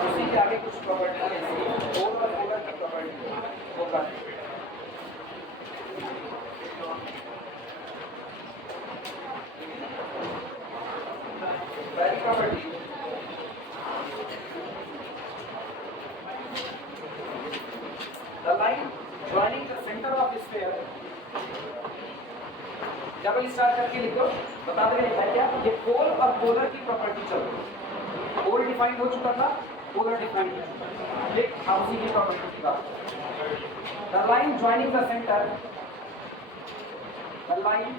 उसी के आगे कुछ प्रॉपर्टी ऐसी पोल और पोलर की प्रॉपर्टी वो कर पहली property the line joining the centre of sphere double star करके लिखो बता दे है क्या ये पोल और पोलर की प्रॉपर्टी चल रही पोल डिफाइंड हो चुका था पोलर डिफाइंड हो चुका था ये उसी की प्रॉपर्टी की बात the line joining the centre the line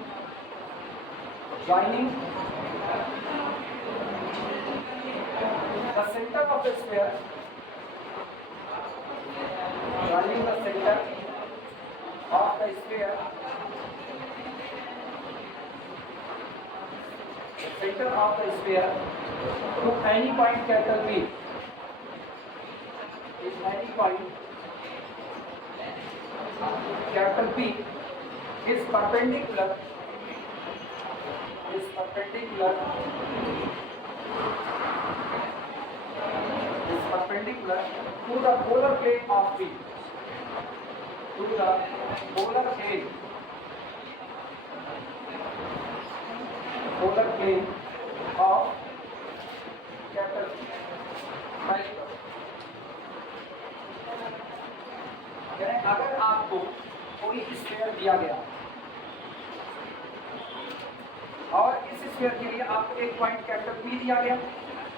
joining the centre of the sphere joining the centre of the sphere center of the sphere to any point capital P is any point capital P is perpendicular to the polar plane of P to the polar plane of capital अगर आपको कोई sphere दिया गया और इस sphere के लिए आपको एक पॉइंट कैपिटल P दिया गया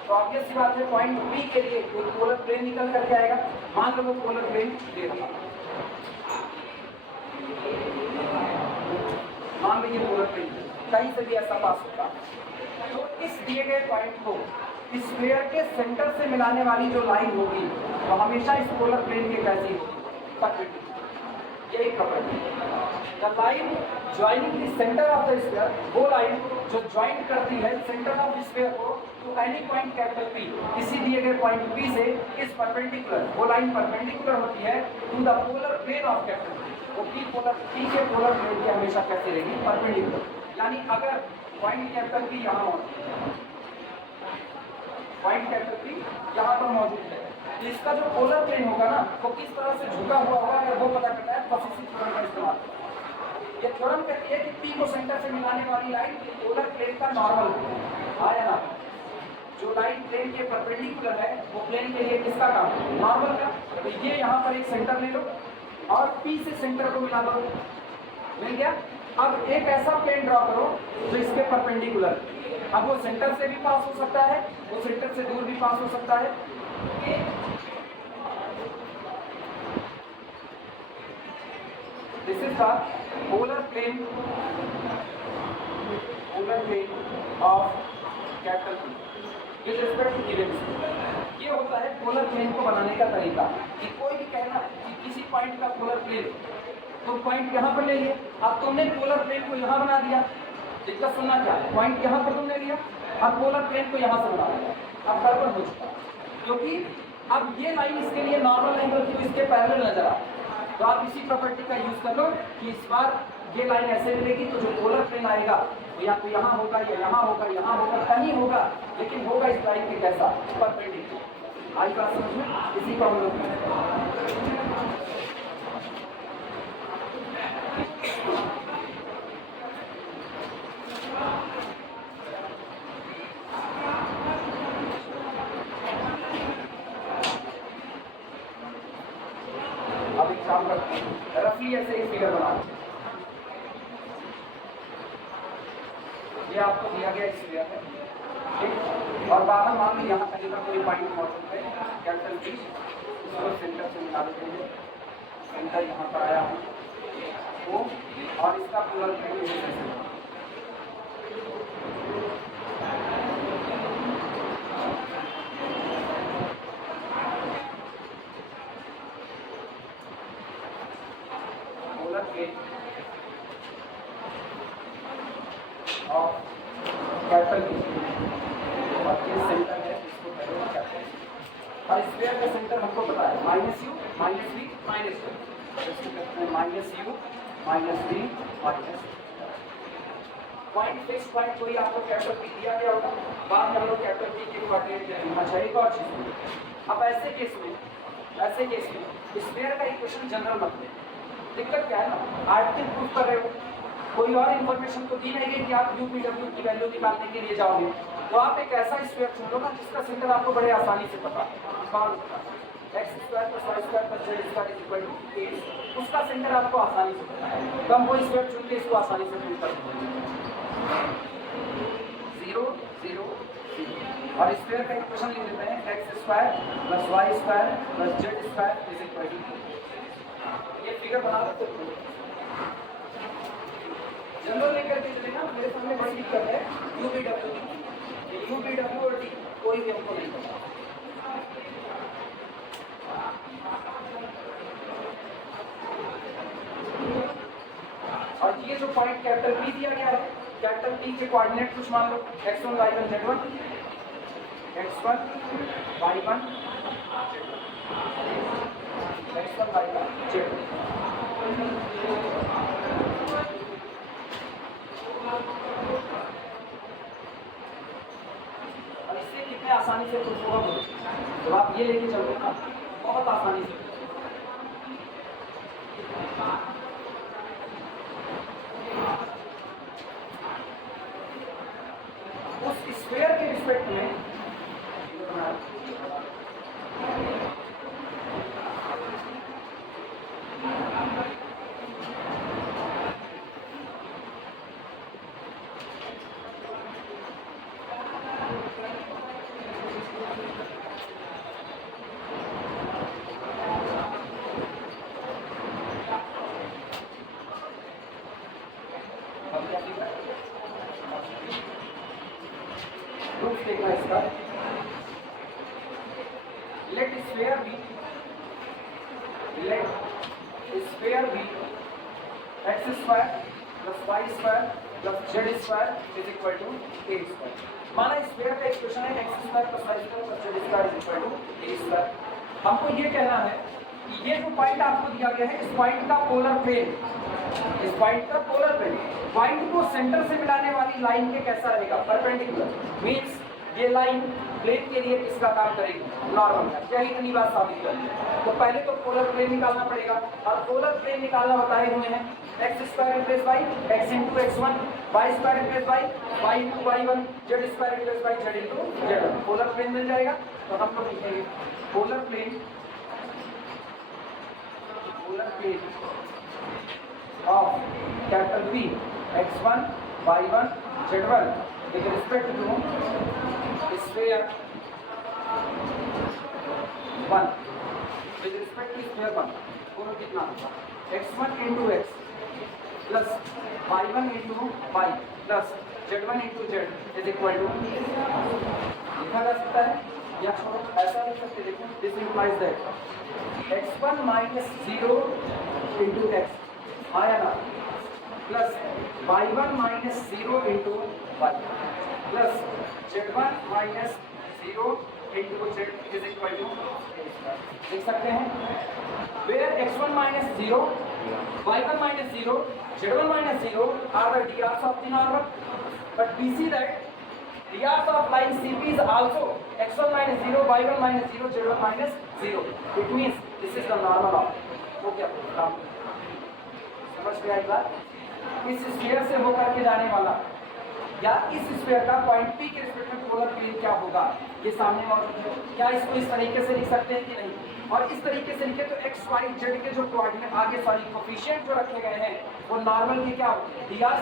तो ऑब्वियस सी बात है पॉइंट P के लिए कोई पोलर प्लेन निकल करके आएगा मान लो वो पोलर प्लेन दे रहा मान लो ये पोलर प्लेन कहीं से भी ऐसा पास होगा तो इस दिए गए पॉइंट को स्फीयर के सेंटर से मिलाने वाली जो लाइन होगी वो हमेशा इस पोलर प्लेन के कैसी होगी यही property the line joining the centre of the sphere वो लाइन जो ज्वाइन करती है सेंटर ऑफ स्फीयर को to any point capital P किसी दिए गए पॉइंट P से इस परपेंडिकुलर वो लाइन परपेंडिकुलर होती है to the polar plane of capital P वो P के पोलर प्लेन की हमेशा कैसी रहेगी परपेंडिकुलर यानी अगर पॉइंट कैपिटल P यहाँ हो पॉइंट कैपिटल P यहाँ पर मौजूद है तो इसका जो पोलर प्लेन होगा ना वो किस तरह से झुका हुआ होगा अगर वो पता करना है बस इसी थ्योरम का इस्तेमाल ये थ्योरम कहती है कि P को सेंटर से मिलाने वाली लाइन पोलर प्लेन का नॉर्मल आया ना जो लाइन प्लेन के परपेंडिकुलर है वो प्लेन के लिए किसका काम नॉर्मल का तो ये यहाँ पर एक सेंटर ले लो और P से सेंटर को मिला दो मिल गया अब एक ऐसा प्लेन ड्रॉ करो जो इसके परपेंडिकुलर अब वो सेंटर से भी पास हो सकता है वो सेंटर से दूर भी पास हो सकता है this is the polar plane of capital P with respect to given ये होता है पोलर प्लेन को बनाने का तरीका कि कोई भी कहना कि किसी पॉइंट का पोलर प्लेन तो पॉइंट यहाँ पर ले लिया अब तुमने पोलर प्लेन को यहाँ बना दिया दिक्कत सुनना क्या पॉइंट यहाँ पर तुमने लिया अब पोलर प्लेन को यहाँ से बना दिया अब गड़बड़ हो चुका क्योंकि अब ये लाइन इसके लिए नॉर्मल एंगल क्यों इसके पैरेलल नजर आ तो आप इसी प्रॉपर्टी का यूज कर लो कि इस बार ये लाइन ऐसे मिलेगी तो जो पोलर प्लेन आएगा तो या तो यहाँ होगा या यहाँ होगा कहीं होगा लेकिन होगा इस लाइन के कैसा परपेंडिकुलर आई बात समझ में इसी को हम लोग अब एक काम करते हैं रफली ऐसे एक फिगर बना ये आपको दिया गया इस फिगर है ठीक और बाहर मान ली यहाँ कहीं पर कोई पॉइंट मौजूद है कैपिटल P इसको सेंटर से मिला देते हैं सेंटर यहाँ पर आया है वो और इसका polar plane of capital P और ये सेंटर है इसको पहले कैपिटल और स्फीयर का सेंटर हमको पता है -u -v -u इसको कहते हैं -u -v -u point fix point कोई आपको कैपिटल पी दिया गया होगा, बाद में हम लोग कैपिटल पी के कोऑर्डिनेट। अच्छा एक और चीज़, अब ऐसे केस में स्फीयर का इक्वेशन जनरल मत ले। दिक्कत क्या है ना, आर्टिकल प्रूफ कर रहे हो, कोई और इन्फॉर्मेशन तो दी नहीं गई कि आप यूपीडब्ल्यू की वैल्यू निकालने के लिए जाओगे, तो आप एक ऐसा स्फीयर चुन लो ना जिसका सेंटर आपको बड़े आसानी से पता है। X square plus y square plus z square is equal to 8, उसका सेंटर आपको आसानी से पता है, तो हम वो स्क्वायर चुन के इसको आसानी से प्रूव कर देंगे। 0 0 0 और स्क्वायर का इक्वेशन लिख लेते हैं, x square plus y square plus z square is equal to, ये फिगर बना लेते हैं जनरल लेकर के चलेगा। मेरे सामने बड़ी दिक्कत है यूपीडब्ल्यू और डी कोई भी हमको नहीं पता। और ये जो पॉइंट कैपिटल पी दिया गया है, कैपिटल पी के कोऑर्डिनेट कुछ मान लो x1 y1 z1, x1 y1 x1 y1 z1। और इससे कितने आसानी से प्रूफ होगा, जब आप ये लेके चलोगे ना बहुत आसानी से। उस स्क्वायर के रिस्पेक्ट में प्रूफ देखना इसका, let sphere be x square plus y square plus z square is equal to a square. माना स्फीयर का इक्वेशन है x square plus y square plus z square is equal to a square. हमको ये कहना है कि ये जो पॉइंट आपको दिया गया है, इस पॉइंट का पोलर प्लेन, इस पॉइंट का पोलर प्लेन पॉइंट को सेंटर से मिलाने वाली लाइन के कैसा रहेगा, परपेंडिकुलर। मींस ये लाइन प्लेन के लिए किसका काम करेगी, नॉर्मल का। यही इतनी बात साबित करनी है। तो पहले तो पोलर प्लेन निकालना पड़ेगा, और पोलर प्लेन निकालना बताए हुए हैं x square replace by x into x1, y square replace by y into y1, z square replace by z into z1। Polar plane मिल जाएगा। तो हम लोग लिखेंगे polar plane of capital P x1 y1 z1 with respect to sphere 1, with respect to sphere 1 दोनों कितना होगा, x1 into x plus y1 into y plus z1 into z is equal to, लिखा जा सकता है या छोड़ो ऐसा लिख सकते, देखो this implies that x1 minus 0 into x आया ना, plus y1 minus 0 into y plus z1 minus 0 into z is equal to, देख सकते हैं where x1 minus 0, y1 minus 0, z1 minus 0 are the drs of the normal, but we see that drs of line CP is also x1 minus 0, y1 minus 0, z1 minus 0. It means this is the normal of, हो गया काम, समझ में आई बात। इस sphere से होकर के जाने वाला या इस स्फीयर का पॉइंट P के रिस्पेक्ट में पोलर प्लेन क्या होगा, ये सामने मौजूद है। क्या इसको इस तरीके से लिख सकते हैं कि नहीं, और इस तरीके से लिखे तो x y z के जो कोऑर्डिनेट आगे सॉरी कोफिशिएंट जो रखे गए हैं वो नॉर्मल के क्या होंगे, डीआर।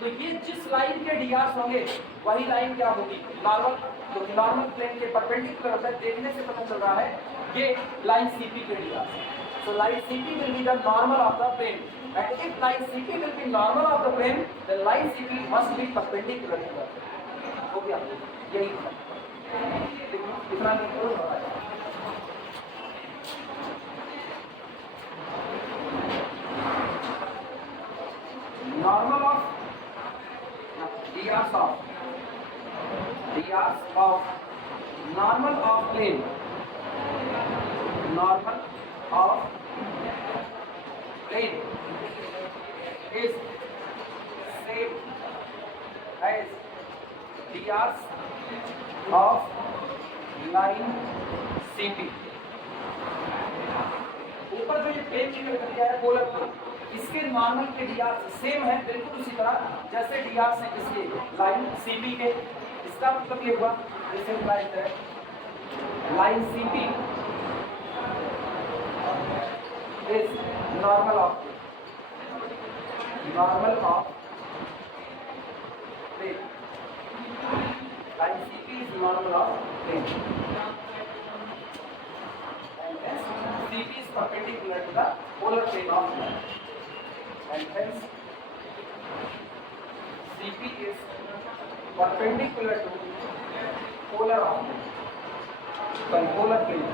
तो ये जिस लाइन के डीआर होंगे वही लाइन क्या होगी, नॉर्मल। तो नॉर्मल प्लेन के परपेंडिकुलर होता है, देखने से पता चल रहा है ये लाइन CP के D R. So line CP will be the normal of the plane, and if line CP will be normal of the plane, then line CP must be perpendicular to the plane. हो गया, यही इतना लिखो। Normal of drs of normal of plane, normal of plane is same drs of line CP। ऊपर जो ये plane चित्र कर दिया है पोलर प्लेन, इसके नॉर्मल के dr सेम है बिल्कुल उसी तरह जैसे dr है इसके लाइन CP के। इसका मतलब ये हुआ जैसे line CP is normal of plane. Line CP is normal of plane, and hence CP is perpendicular to the polar plane of line, and hence CP is perpendicular to polar of polar plane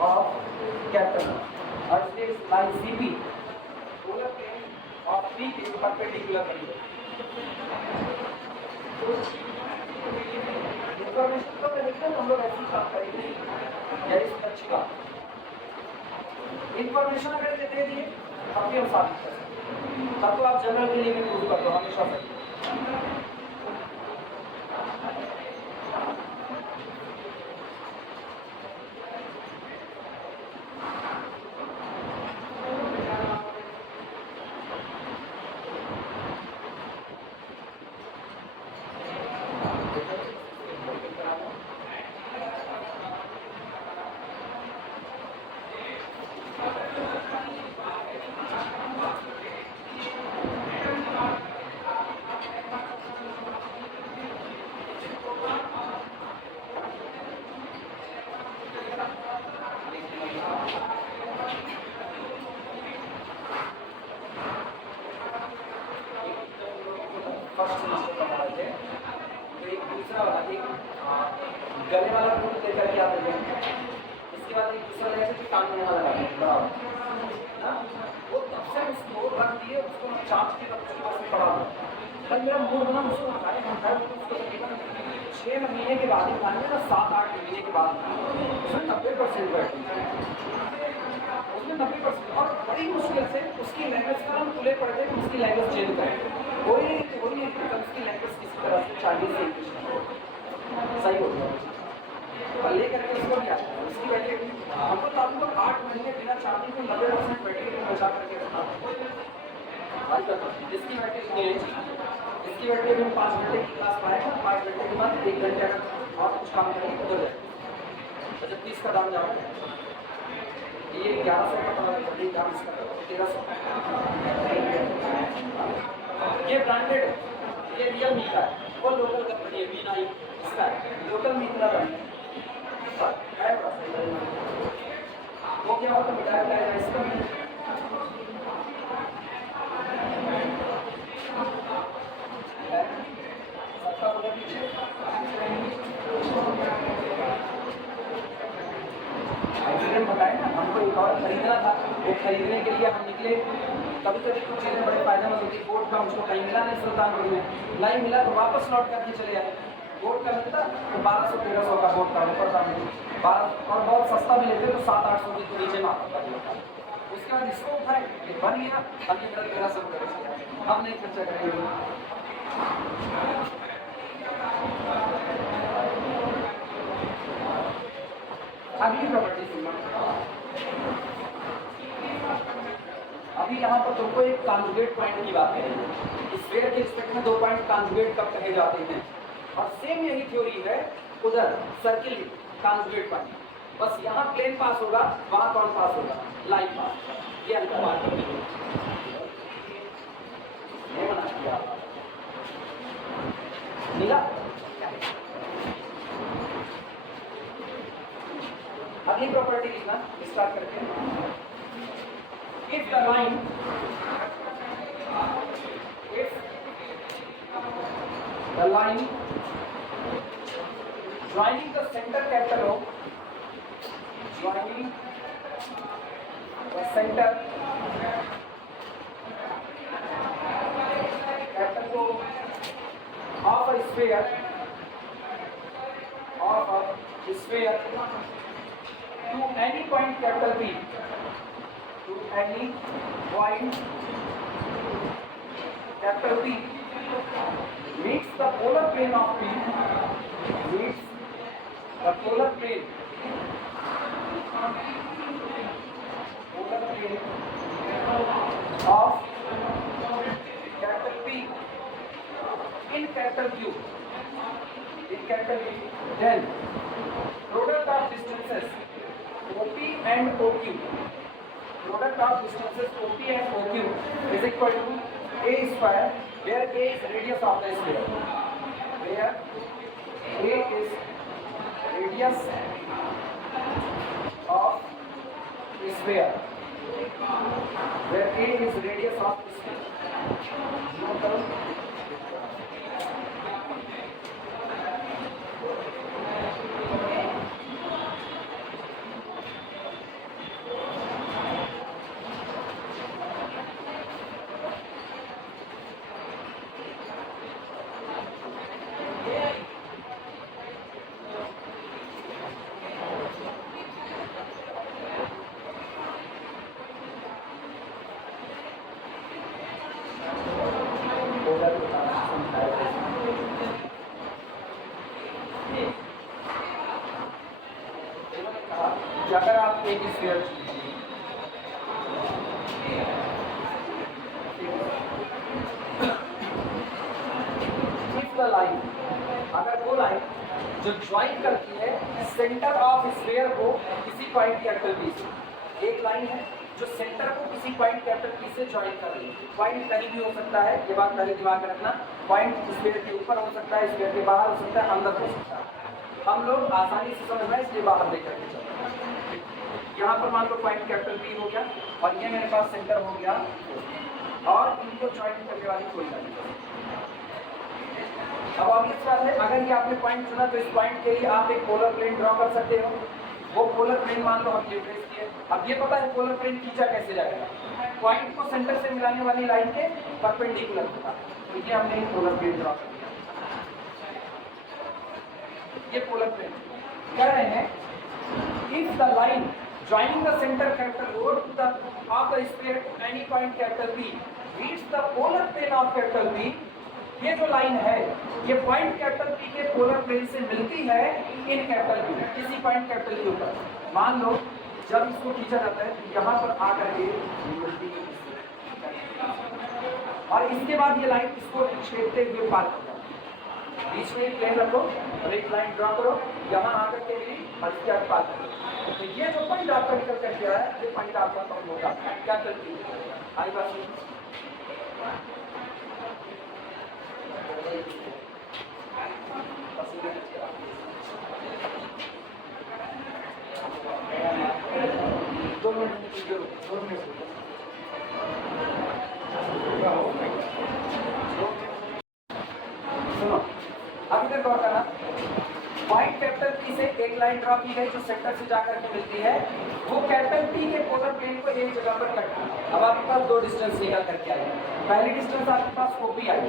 of capital, और इसलिए line CP polar plane of P के perpendicular करेंगे। Information को देखकर हम लोग ऐसी बात करेंगे, यही अच्छी बात। इन्फॉर्मेशन अगर ये दे दिए तब भी हम साबित कर सकते, तब तो आप जनरल के लिए भी प्रूव कर दो हमेशा से। गले वाला रूट लेकर के आते हैं, इसके बाद एक दूसरा लेकर के कान में वाला लगाते हैं बराबर ना। वो तब से उसको रख दिए, उसको चाप के तब उसके पास में पड़ा हुआ। कल मेरा मूड बना उसको उठाए, हम खाए उसको तकरीबन 6 महीने के बाद ही खाएंगे ना, 7-8 महीने के बाद उसमें 90% बैठे, उसमें 90%। और बड़ी मुश्किल से उसकी लैंग्वेज का हम खुले पड़ गए, उसकी लैंग्वेज चेंज करें। वही उसकी लैंग्वेज किसी तरह से चाइनीज से इंग्लिश सही हो गया और ले करके उसको क्या उसकी बैटरी हमको ताकि तो 8 महीने बिना चार्जिंग में 90% बैटरी को बचा करके रखना। इसकी बैटरी इसकी बैटरी में 5 घंटे की क्लास पाएगा, 5 घंटे के बाद 1 घंटे अगर और कुछ काम करेंगे उधर जाएगा। तो जब 30 का दाम जाओगे ये 1100 का पड़ा, 1300 ये ब्रांडेड है, ये रियलमी का है, वो लोकल कंपनी है वी9 इसका है, लोकल मित्रा ब्रांड है। वो क्या होता है मिटाया जाएगा इसका सबका बोला पीछे बताए ना, हमको एक और खरीदना था, वो खरीदने के लिए हम निकले। कभी कभी कुछ चीज़ें बड़े फायदेमंद होती है। बोर्ड का मुझको कहीं मिला नहीं सुल्तानपुर में, नहीं मिला तो वापस लौट करके चले आए। बोर्ड का मिलता तो 1200-1300 का बोर्ड का ऊपर था 12, और बहुत सस्ता भी लेते तो 700-800 की तो नीचे में आता था। उसके बाद इसको उठाए, ये बन गया, अभी 1300 रुपये हम नहीं खर्चा करेंगे। अगली प्रॉपर्टी अभी यहाँ पर तुमको एक कॉन्जुगेट पॉइंट की बात करेंगे। स्फीयर के रिस्पेक्ट में 2 पॉइंट कॉन्जुगेट कब कहे जाते हैं, और सेम यही थ्योरी है उधर सर्किल कॉन्जुगेट पॉइंट। बस यहाँ प्लेन पास होगा, वहाँ कौन पास होगा, लाइन पास। ये अंतर बात मिला। अगली प्रॉपर्टी लिखना स्टार्ट करते हैं। If the line, if the line joining the center capital O, joining the center capital O of a sphere, to any point capital P, to any point capital P the polar plane of P meets the polar plane of capital P in capital Q, then product of distances OP and OQ, is equal to A square, where A is radius of the sphere, where A is radius of sphere, अगर आप एक sphere line, अगर वो line जो join करती है centre of sphere को किसी पॉइंट कैपिटल पी से, एक लाइन है जो सेंटर को किसी पॉइंट कैपिटल पी से ज्वाइन कर रही है। पॉइंट कहीं भी हो सकता है, ये बात पहले दिमाग में रखना। पॉइंट स्फीयर के ऊपर हो सकता है, स्फीयर के बाहर हो सकता है, अंदर हो सकता है। हम लोग आसानी से समझ में इसलिए बाहर लेकर के चलते हैं। यहाँ पर मान लो पॉइंट कैपिटल पी हो गया और ये मेरे पास सेंटर हो गया और इनको ज्वाइन करने वाली कोई लाइन। अब ऑब्वियस बात है, अगर ये आपने पॉइंट चुना तो इस पॉइंट के लिए आप एक पोलर प्लेन ड्रॉ कर सकते हो। वो पोलर प्लेन मान लो हम ये ट्रेस किए। अब ये पता है पोलर प्लेन खींचा कैसे जाएगा, पॉइंट को सेंटर से मिलाने वाली लाइन के परपेंडिकुलर होगा। तो ये हमने एक पोलर प्लेन ड्रॉ कर दिया। ये पोलर प्लेन कह रहे हैं if the line joining the center capital O to the of the sphere to any point capital P reach the polar plane of capital P, ये जो लाइन है ये पॉइंट कैपिटल P के polar plane से मिलती है in capital Q, किसी point capital Q पर। मान लो जब इसको खींचा जाता है तो यहाँ पर आकर के मिलती है और इसके बाद ये लाइन इसको छेदते हुए पार करता है। बीच में प्लेन रखो और एक लाइन ड्रॉ करो, यहाँ आकर के मिली और इसके बाद पार करो। तो ये जो पॉइंट आपका निकल करके आया ये पॉइंट आपका कौन होगा, कैपिटल P। आई बात सुनो, अभी तक गौर करना। पॉइंट कैपिटल P से एक लाइन ड्रॉ की गई जो सेंटर से जाकर के मिलती है, वो कैपिटल P के पोलर प्लेन को एक जगह पर कट किया। अब आपके पास दो डिस्टेंस निकल करके आई। पहली डिस्टेंस आपके पास OP आई,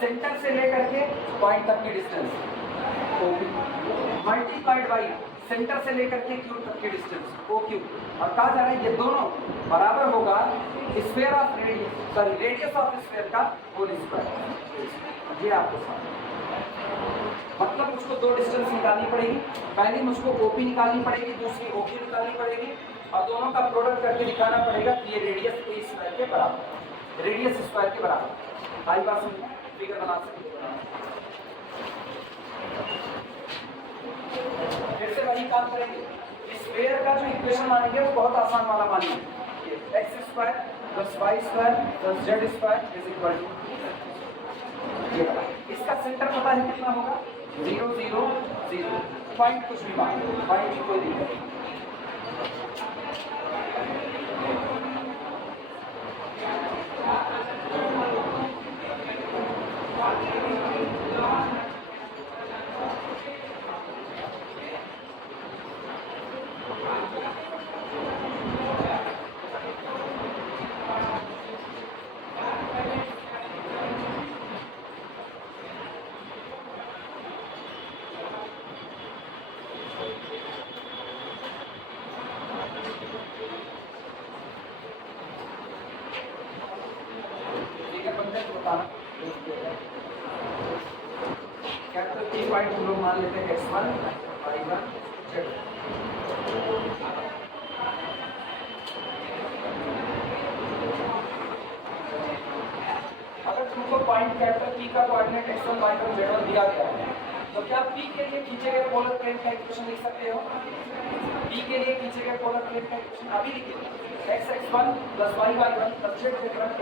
सेंटर से लेकर के पॉइंट तक की distance OP multiplied by centre से लेकर के Q तक की डिस्टेंस OQ। और कहा जा रहा है ये दोनों बराबर होगा sphere of radius of sphere का होल स्क्वायर। ये आपको मतलब मुझको दो डिस्टेंस निकालनी पड़ेगी। पहली मुझको OP निकालनी पड़ेगी, दूसरी OQ निकालनी पड़ेगी और दोनों का प्रोडक्ट करके दिखाना पड़ेगा कि ये रेडियस A स्क्वायर के बराबर, रेडियस स्क्वायर के बराबर। आई बात समझ, फिगर बना सकते हो। फिर से वही काम करेंगे। स्क्वायर का जो इक्वेशन मानेंगे वो बहुत आसान वाला मानेंगे। x square plus y square plus z square is equal to, इसका सेंटर पता है कितना होगा, 0 0 0। पॉइंट कुछ भी मान लो, पॉइंट की कोई दिक्कत नहीं। कोई पॉइंट हम लोग मान लेते हैं x1 y1 z। अगर तुमको पॉइंट कैपिटल P का कोऑर्डिनेट x1 y1 z1 दिया गया है तो क्या P के लिए खींचे गए पोलर प्लेन का इक्वेशन लिख सकते हो? P के लिए खींचे गए पोलर प्लेन का इक्वेशन अभी लिखिए, x(x1) + y(y1) + z(z1) =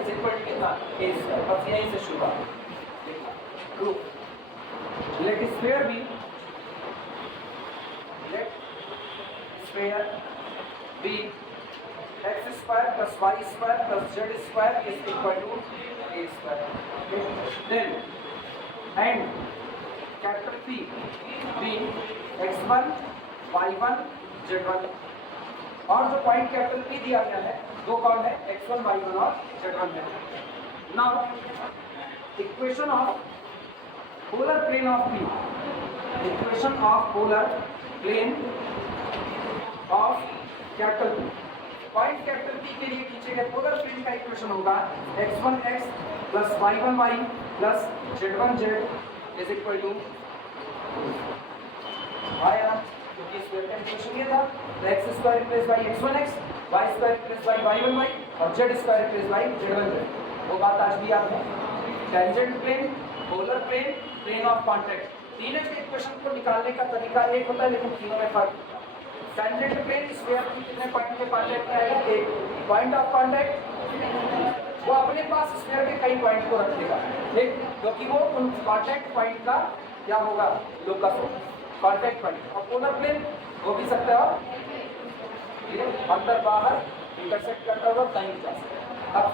कितना a²। बस यहीं से शुरू proof. Let sphere be x² + y² + z² = a²। Then and capital P be x1 y1 z1 और जो पॉइंट कैपिटल P दिया गया है दो कौन है x1 y1 और z1 है। Now equation of polar plane of P, equation of polar plane of capital P, point capital P के लिए खींचे गए पोलर प्लेन का इक्वेशन होगा x1x + y1y + z1z = आया, क्योंकि स्क्वायर का इक्वेशन ये था तो x² replace by x1x, y² replace by y1y और z² रिप्लेस बाय z1z। वो बात आज भी याद है। Tangent plane, polar plane, plane of contact, तीनों के इक्वेशन को निकालने का तरीका एक होता है लेकिन तीनों में फर्क होता है। टेंजेंट प्लेन स्फीयर की कितने पॉइंट के कांटेक्ट में आएगा? एक पॉइंट ऑफ कांटेक्ट, वो अपने पास स्फीयर के कई पॉइंट को रखेगा, ठीक, क्योंकि वो उन कांटेक्ट पॉइंट का क्या होगा? लोकस होगा, कांटेक्ट पॉइंट। और पोलर प्लेन हो भी सकता है अंदर बाहर इंटरसेक्ट करता हुआ कहीं जा सकता है। अब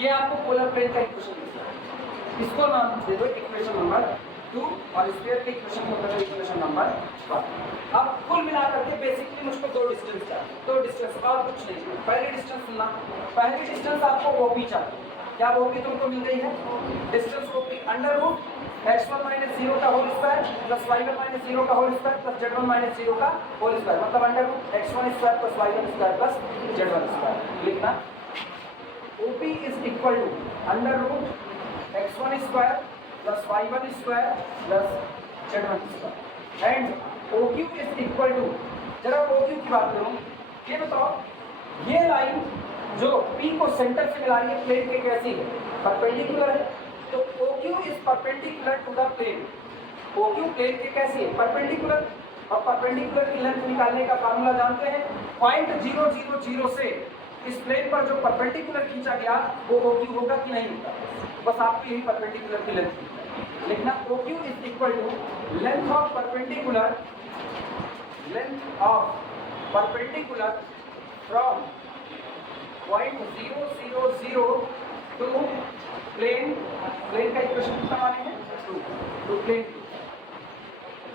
ये आपको पोलर प्लेन का इक्वेशन दिया है, इसको नाम दे दो इक्वेशन नंबर 2 और स्फीयर के इक्वेशन को दे दो इक्वेशन नंबर 1। अब कुल मिलाकर के बेसिकली मुझको दो डिस्टेंस चाहिए, दो डिस्टेंस और कुछ नहीं। पहली डिस्टेंस सुनना, पहली डिस्टेंस आपको OP चाहिए। क्या OP तुमको मिल गई है? डिस्टेंस OP √(x1 - 0) का होल स्क्वायर + y1 - 0 का होल स्क्वायर + z1 - 0 का होल स्क्वायर, मतलब √(x1² + y1² + z1²। लिखना OP is equal to √(x1² + y1² + z1² and OQ is equal to, जरा OQ की बात करूं, ये बताओ ये लाइन जो P को सेंटर से मिला रही है प्लेन के कैसी है? परपेंडिकुलर है, तो OQ is perpendicular to the plane। OQ plane के कैसी है? परपेंडिकुलर। और परपेंडिकुलर की लेंथ निकालने का फार्मूला जानते हैं, पॉइंट 0 0 0 से इस प्लेन पर जो परपेंडिकुलर खींचा गया वो OQ होगा कि नहीं होगा? बस आपको यही परपेंडिकुलर की लेंथ लिखना। OQ is equal to length of perpendicular, length of perpendicular from point 0 0 0 to plane, plane का इक्वेशन कितना माने हैं? To plane.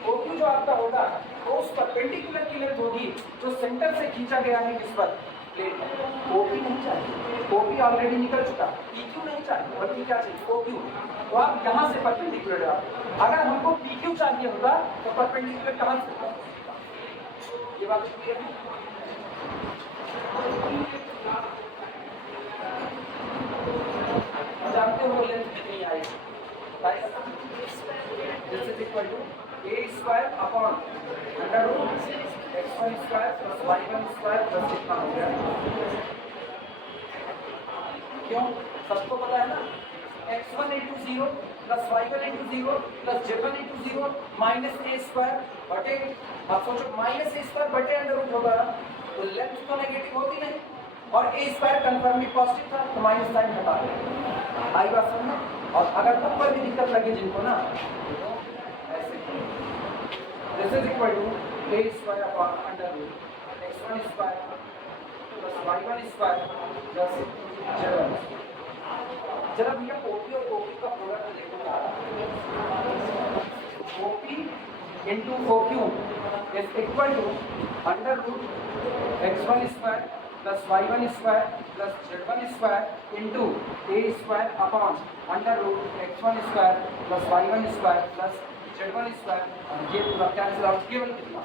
OQ जो आपका होगा वो उस परपेंडिकुलर की लेंथ होगी जो सेंटर से खींचा गया है इस पर प्लेन। OP नहीं चाहिए, OP ऑलरेडी निकल चुका, PQ नहीं चाहिए, बल्कि क्या चाहिए? OQ। तो आप यहाँ से परपेंडिकुलर डालो। अगर हमको PQ चाहिए होता तो परपेंडिकुलर कहाँ से होता? ये बात क्लियर है? जानते हो लेंथ कितनी आएगी? This is equal to a² upon √(x1² + y1² + कितना हो गया? क्यों? सबको पता है ना, x1 × 0 + y1 × 0 + z1 × 0 -a² बटे, अब सोचो -a² बटे √ होगा तो लेंथ तो नेगेटिव होती नहीं और a² कंफर्मली पॉजिटिव था तो माइनस साइन हटा दें। आई बात समझ में? और अगर तब पर भी दिक्कत लगे जिनको ना, ऐसे this is equal to a² upon √(x1² + y1² + z1। जरा भैया OP और OQ का प्रोडक्ट देखो, OP into OQ is equal to √(x1² + y1² + z1² into a² upon √(x1² + y1² + z1²। और ये पूरा कैंसिल आउट केवल कितना?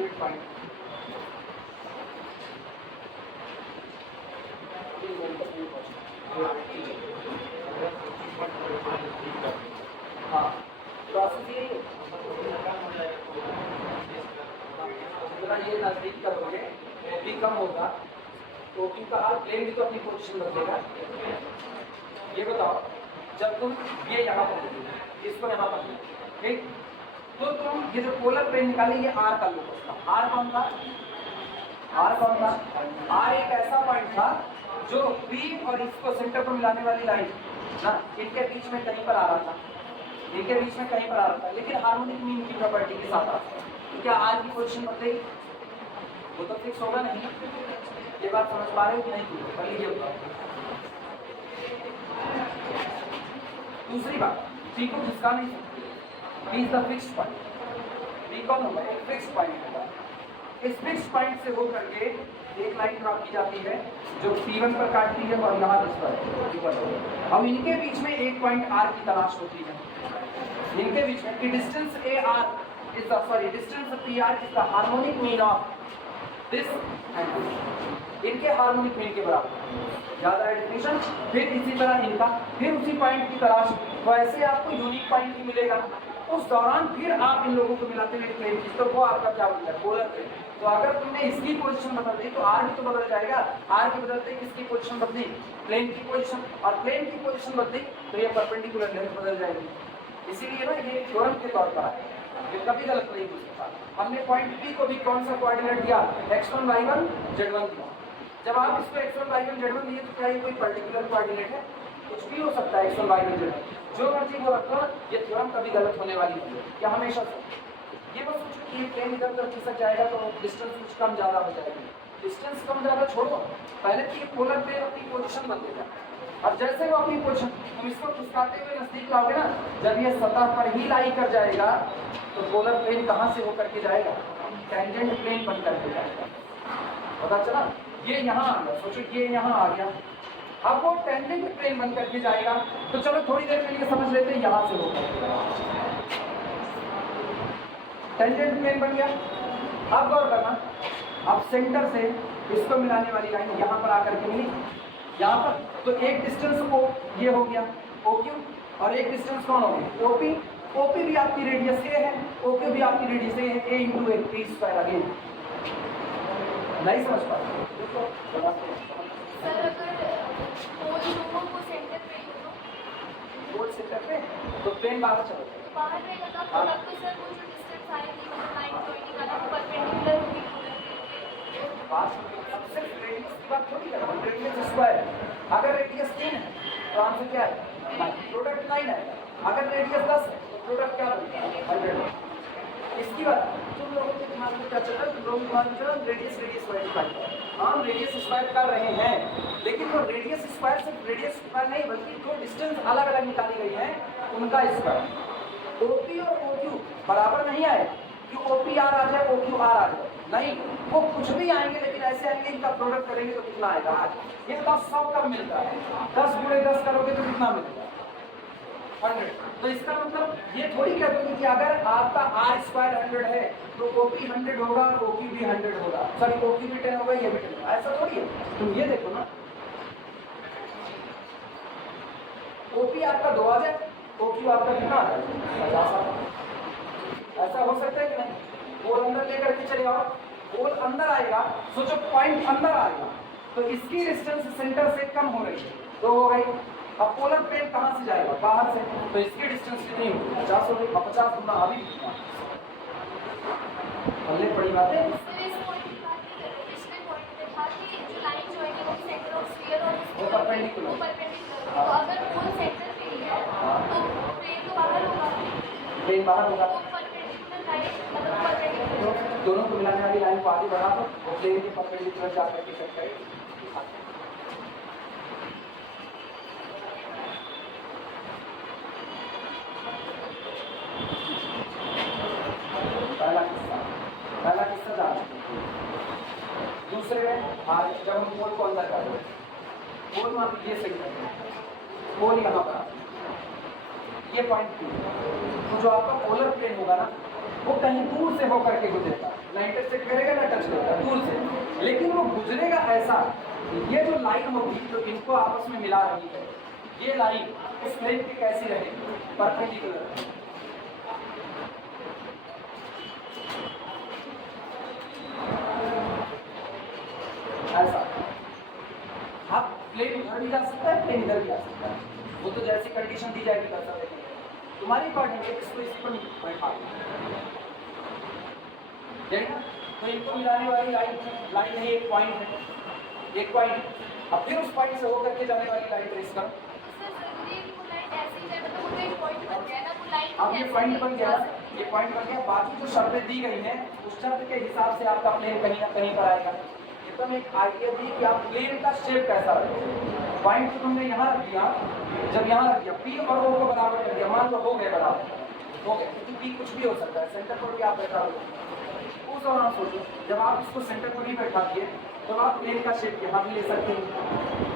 यूनिट पॉइंट हाँ प्रोसेस ये जितना ये नजदीक करोगे वो भी कम होगा तो क्योंकि आप प्लेन भी तो अपनी पोजीशन बदलेगा। ये बताओ जब तुम ये यहाँ पर इसको यहाँ पर ठीक तो तुम ये जो पोलर प्लेन निकाली ये आर का लो उसका आर कौन था आर एक ऐसा पॉइंट था जो पी और इसको सेंटर को मिलाने वाली लाइन ना इनके बीच में कहीं पर आ रहा था लेकिन हार्मोनिक मीन की प्रॉपर्टी के साथ आता है तो क्या आर की पोजीशन बदलेगी वो तो फिक्स होगा नहीं। ये बात समझ पा रहे हो कि नहीं कर लीजिए। दूसरी बात पी को खिसका नहीं सकते P is the fixed point P कौन होगा एक फिक्स्ड पॉइंट होगा। इस फिक्स्ड पॉइंट से होकर के एक लाइन ड्रॉ की जाती है जो P1 पर काटती है और यहाँ इस पर अब इनके बीच में एक पॉइंट R की तलाश होती है। इनके बीच में distance AR is the distance PR is the harmonic mean of this and this. इनके हार्मोनिक मीन के बराबर ज्यादा एडिशन फिर इसी तरह इनका फिर उसी पॉइंट की तलाश तो ऐसे आपको यूनिक पॉइंट ही मिलेगा। उस दौरान फिर आप इन लोगों को मिलाते हुए प्लेन की तो वो आपका क्या बनता है पोलर प्लेन। तो अगर तुमने इसकी पोजीशन बदल दी तो आर भी तो बदल जाएगा। आर की बदलते किसकी पोजीशन बदली प्लेन की पोजीशन और प्लेन की पोजीशन बदली तो ये परपेंडिकुलर लेंथ बदल जाएगी। इसीलिए ना ये थ्योरम के तौर पर है ये कभी गलत नहीं हो सकता। हमने पॉइंट पी को भी कौन सा कोऑर्डिनेट दिया x1 y1 z1 दिया। जब आप इसको x1 y1 z1 दिए तो क्या ये कोई पर्टिकुलर कोऑर्डिनेट है कुछ भी हो सकता है x1 y1 z1 जो मर्जी वो रखो ये थ्योरम कभी गलत होने वाली नहीं है क्या हमेशा ये बस सोचो कि प्लेन इधर उधर खिसक जाएगा तो डिस्टेंस कुछ कम ज़्यादा हो जाएगी। डिस्टेंस कम ज़्यादा छोड़ो पहले तो ये पोलर प्लेन अपनी पोजीशन बदलेगा और जैसे वो अपनी पोजीशन तुम इसको खिसकाते हुए नजदीक लाओगे ना जब ये सतह पर ही लाई कर जाएगा तो पोलर प्लेन कहाँ से होकर के जाएगा टेंजेंट प्लेन बन करके जाएगा। पता चला ये यहाँ आ गया सोचो ये यहाँ आ गया अब वो टेंजेंट प्लेन बन करके जाएगा तो चलो थोड़ी देर के लिए समझ लेते हैं यहाँ से होकर टेंजेंट प्लेन बन गया। अब गौर करना अब सेंटर से इसको मिलाने वाली लाइन यहाँ पर आकर के मिली यहाँ पर तो एक डिस्टेंस को ये हो गया OQ और एक डिस्टेंस कौन हो गया OP। OP भी आपकी रेडियस A है OQ भी आपकी रेडियस A है A इंटू एक P स्क्वायर अगेन नहीं समझ पा सेंटर पे तो प्लेन बाहर चलो बाहर रहेगा तब तो सर वो जो डिस्टेंस आएगी मतलब लाइन जोड़ने का तो परपेंडिकुलर होगी सिर्फ रेडियस की बात थोड़ी है रेडियस स्क्वायर अगर रेडियस 3 है तो आंसर क्या है प्रोडक्ट 9 है अगर रेडियस 10 है तो प्रोडक्ट क्या बनेगा 100। इसकी बात तुम लोगों के दिमाग में क्या चल रहा है तुम लोगों के दिमाग में चल रहा है रेडियस स्क्वायर हम रेडियस स्क्वायर कर रहे हैं लेकिन वो रेडियस स्क्वायर सिर्फ रेडियस स्क्वायर नहीं बल्कि जो डिस्टेंस अलग अलग निकाली गई है उनका स्क्वायर। OP और OQ बराबर नहीं आए कि OPR आ जाए OQR आ जाए नहीं वो कुछ भी आएंगे लेकिन ऐसे आएंगे इनका प्रोडक्ट करेंगे तो कितना आएगा ये 10 कब मिलता है 10 गुणे 10 करोगे तो कितना मिलेगा 100। तो इसका मतलब ये थोड़ी कह दोगे कि अगर आपका R स्क्वायर 100 है तो OP 100 होगा और OQ भी 100 होगा सॉरी OQ भी 10 होगा ये भी 10 होगा ऐसा थोड़ी है। तुम ये देखो ना OP आपका 2 आ जाए OQ आपका कितना आ जाए 50। ऐसा हो सकता है कि नहीं गोल अंदर लेकर के चले आओ गोल अंदर आएगा सोचो पॉइंट अंदर आएगा तो इसकी डिस्टेंस सेंटर से कम हो रही है तो हो गई। अब पोलर प्लेन कहाँ से जाएगा बाहर से तो इसकी डिस्टेंस कितनी होगी 50 हो गई 50 गुना अभी पहले बड़ी बात है वो परपेंडिकुलर तो अगर वो सेंटर पे ही है तो प्लेन तो बाहर होगा प्लेन बाहर होगा परपेंडिकुलर लाइन मतलब परपेंडिकुलर दोनों को मिलाने वाली लाइन को आगे बढ़ा दो वो प्लेन के परपेंडिकुलर जाकर के कट करेगी। पहला किस्सा जान दूसरे आज जब हम पोल को अंदर कर पोल मान लीजिए सही है पोल यहाँ पर ये पॉइंट तो जो आपका पोलर प्लेन होगा ना वो कहीं दूर से होकर के गुजरेगा ना इंटरसेक्ट करेगा ना टच करेगा, दूर से, लेकिन वो गुजरेगा ऐसा, ये जो लाइन होगी जो इनको आपस में मिला रही है, ये लाइन उस प्लेन की कैसी रहेगी, परपेंडिकुलर, ऐसा। आप प्लेन उधर भी जा सकता है, प्लेन इधर भी जा सकता है, वो तो जैसी कंडीशन दी जाएगी वैसा देखेंगे। तुम्हारी अकॉर्डिंग इसको इसी पर बैठा देखना, तो इनको मिलाने वाली लाइन है, एक पॉइंट है, एक पॉइंट, अब फिर उस पॉइंट से होकर के जाने वाली लाइन ट्रेस करो। अब ये पॉइंट बन गया, ये पॉइंट बन गया, बाकी जो शर्तें दी गई हैं उस शर्त के हिसाब से आपका प्लेन कहीं ना कहीं पर आएगा। एकदम एक आइडिया दी कि आप प्लेन का शेप कैसा रखें। पॉइंट तो तुमने यहाँ रख दिया, जब यहाँ रख दिया पी और ओ को बराबर कर दिया, मान लो हो गए बराबर, हो गए, क्योंकि पी कुछ भी हो सकता है, सेंटर पर भी आप बैठा हो। उस दौरान सोचो जब आप इसको सेंटर पर भी बैठा दिए तो आप प्लेन का शेप यहाँ भी ले सकते हो,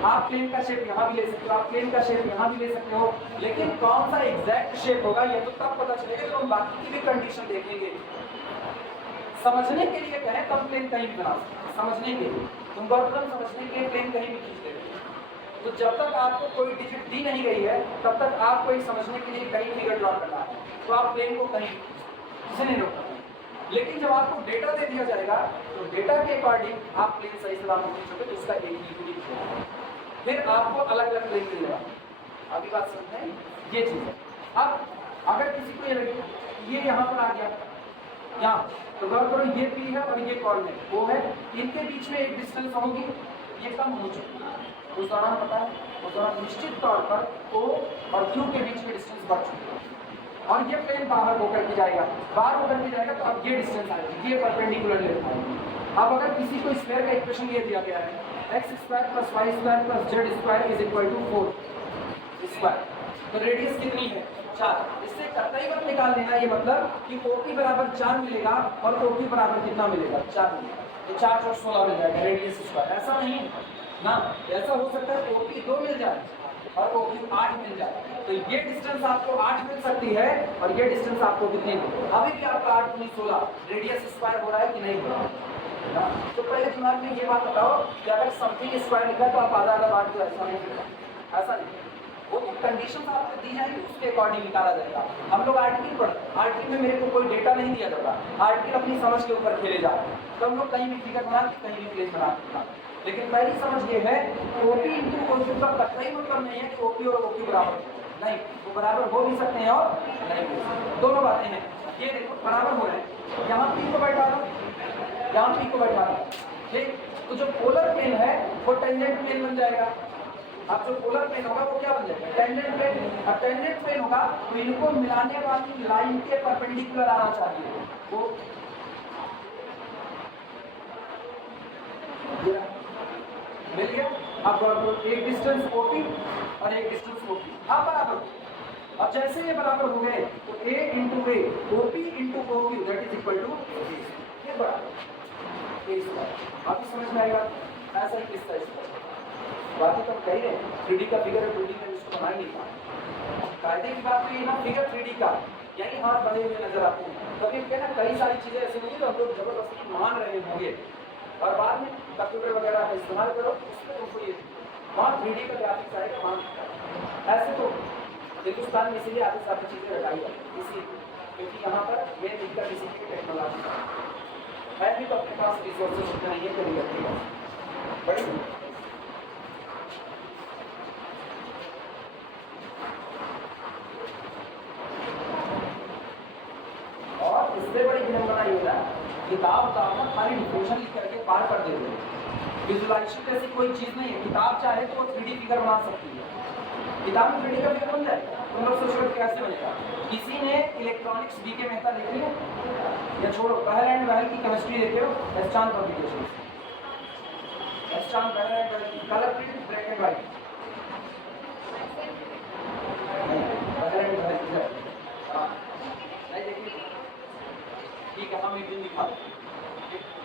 आप प्लेन का शेप यहाँ भी ले सकते हो, आप प्लेन का शेप यहाँ भी ले सकते हो, लेकिन कौन सा एग्जैक्ट शेप होगा ये तो तब पता चलेगा जब हम बाकी की भी कंडीशन देखेंगे। समझने के लिए कहें तब प्लेन कहीं भी बना सकते, समझने के लिए तुम वर्तमान समझने के लिए प्लेन कहीं भी खींच देते, तो जब तक आपको कोई डिजिट दी नहीं गई है तब तक आपको एक समझने के लिए कहीं फिगर ड्रॉ करना है, तो आप प्लेन को कहीं किसी नहीं रोकना। लेकिन जब आपको डेटा दे दिया जाएगा तो डेटा के अकॉर्डिंग आप प्लेन सही सलामत खींचोगे तो उसका एक ही यूनिट होगा, फिर आपको अलग अलग प्लेन मिलेगा। अभी बात समझते हैं, ये चीज़ है। अब अगर किसी को ये लगे ये यहाँ पर आ गया यहाँ, तो गौर करो ये पी है और ये कॉल है, वो है, इनके बीच में एक डिस्टेंस होगी, ये कम हो चुकी है, उस दौरान पता है, उस दौरान निश्चित तौर पर ओ और क्यू के बीच में डिस्टेंस बढ़ चुकी है, और ये प्लेन बाहर होकर के जाएगा, बाहर होकर के जाएगा तो अब ये डिस्टेंस आएगी, ये परपेंडिकुलर लेता है। अब अगर किसी को स्क्वायर का इक्वेशन ये दिया गया है x² + y² + z² = 4 स्क्वायर, तो रेडियस कितनी है 4, इससे कतई मत निकाल लेना ये मतलब कि OP बराबर 4 मिलेगा और OQ बराबर कितना मिलेगा 4 मिलेगा, ये 4 + 16 मिल जाएगा रेडियस स्क्वायर, ऐसा नहीं ना, ऐसा हो सकता है OP 2 मिल जाए और OQ 8 मिल जाए, तो ये डिस्टेंस आपको 8 मिल सकती है और ये डिस्टेंस आपको कितनी मिलेगी, अभी भी आपका 8 × 16 रेडियस स्क्वायर हो रहा है कि नहीं हो रहा है। तो पहले दिमाग में ये बात बताओ कि अगर समथिंग स्क्वायर लिखा तो आप आधा बांट दो, ऐसा नहीं होगा, ऐसा नहीं, वो तो कंडीशन आपको दी जाएगी उसके अकॉर्डिंग निकाला जाएगा। हम लोग आर्टिकल पढ़ते हैं, आर्टिकल में मेरे को कोई डेटा नहीं दिया जाता, आर्टिकल अपनी समझ के ऊपर खेले जाते हैं, तो हम लोग कहीं भी फिगर बना के कहीं भी प्लेस बना के, लेकिन पहली समझ ये है OP × OQ का कतई मतलब नहीं है कि OP और OQ बराबर नहीं, वो बराबर हो भी सकते हैं और नहीं भी, दोनों बातें हैं। ये देखो बराबर हो रहे हैं, यहाँ P को बैठा दो, यहाँ P को बैठा दो, ठीक, तो जो पोलर प्लेन है वो टेंजेंट प्लेन बन जाएगा। अब जो पोलर प्लेन होगा वो क्या बन जाएगा टेंजेंट प्लेन, अब टेंजेंट प्लेन होगा तो इनको मिलाने वाली लाइन के परपेंडिकुलर आना चाहिए, वो मिल गया। अब एक डिस्टेंस OP और एक डिस्टेंस OP, अब बराबर, अब जैसे ये बराबर हो गए तो A × A OP × OQ that is equal to ये बराबर A स्क्वायर। अभी समझ में आएगा ऐसा ही किसका स्क्वायर, बाकी तो हम कह रहे हैं 3D का फिगर है, 2D में इसको बना नहीं पाए, कायदे की बात तो ये ना फिगर 3D का यही हाथ बने हुए नजर आते हैं, कभी कहना कई सारी चीजें ऐसी होंगी तो हम लोग जबरदस्ती मान रहे होंगे और बाद में कंप्यूटर वगैरह का इस्तेमाल करो उसमें तुमको ये वहाँ 3D का ग्राफिक्स आएगा, वहाँ ऐसे तो हिंदुस्तान में इसीलिए आधी सारी चीज़ें हटाई जाती इसी, क्योंकि यहाँ पर मेन दिक्कत इसी की टेक्नोलॉजी है भी, तो अपने पास रिसोर्सेज उतना नहीं है कभी रखेगा बड़ी। और इससे बड़ी विडंबना ये ना, किताब का ना खाली डिफिनेशन लिख करके पार कर देते हैं, विजुअलाइजेशन जैसी कोई चीज़ नहीं है, किताब चाहे तो 3D फिगर बना सकती है, किताब में 3D का फिगर बन जाए, तुम लोग सोच रहे कैसे बनेगा। किसी ने इलेक्ट्रॉनिक्स BK मेहता देखी है या छोड़ो, पहल एंड वहल की केमिस्ट्री देखे हो, एस्टान पब्लिकेशन, एस्टान पहल एंड वहल की colour print black and white, पहल एंड वहल की नहीं देखी, ठीक है हम एक दिन दिखा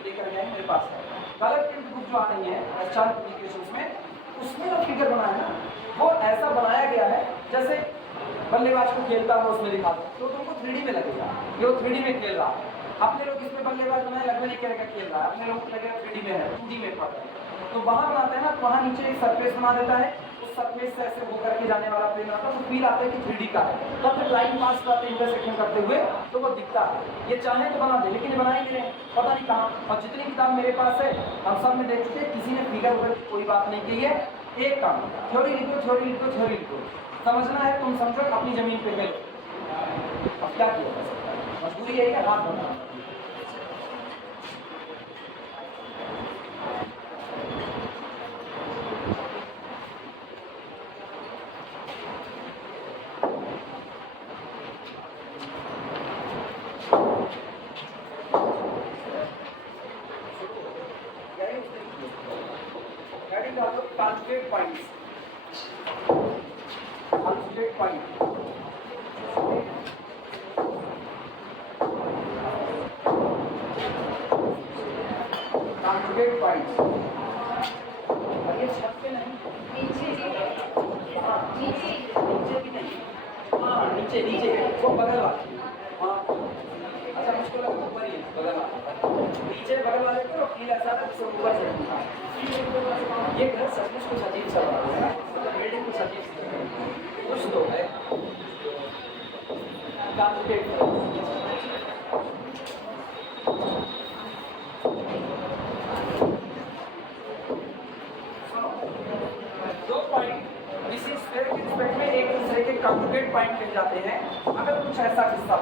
लेकर गए मेरे पास कलर प्रिंट बुक जो आ रही है एस्टान पब्लिकेशंस में, उसमें जो फिगर बनाया है ना वो ऐसा बनाया गया है जैसे बल्लेबाज को खेलता हुआ उसमें दिखा दो तो तुमको 3D में लगेगा, ये वो 3D में खेल रहा है, अपने लोग इसमें बल्लेबाज बनाए लगभग नहीं करेगा खेल रहा है, अपने लोग लगेगा 3D में है, 2D में पड़ रहा है, तो वहां बनाते हैं ना, तो वहां नीचे एक सरफेस बना देता है, उस सरफेस से ऐसे होकर के जाने वाला प्लेन आता है, तो फील आता है कि 3D का है, तब फिर लाइन पास करते इंटरसेक्शन करते हुए तो वो दिखता है। ये चाहे तो बना दे, लेकिन ये बना ही नहीं रहे, पता नहीं कहाँ। और जितनी किताब मेरे पास है हम सब में देख चुके, किसी ने फिगर वगैरह की कोई बात नहीं की है। एक काम, थ्योरी लिखो, थ्योरी लिखो, थ्योरी लिखो, समझना है तुम समझो, अपनी जमीन पे खेलो। अब क्या किया जा सकता है, मजबूरी यही है, हाथ बढ़ाना। Conjugate points. Conjugate point. Conjugate points. और ये छत पे नहीं, नीचे भी नहीं, हाँ नीचे वो बगल वाला, हाँ अच्छा मुझको लगा ऊपर ही बगल वाला, नीचे बगल वाले को फील ऐसा ऊपर से। ये घर सचमुच कुछ अजीब सा बना है ना, बिल्डिंग कुछ अजीब सी कुछ तो है। दो पॉइंट किसी स्फीयर के रिस्पेक्ट में एक दूसरे के कॉन्जुगेट पॉइंट कहे जाते हैं, अगर कुछ ऐसा किस्सा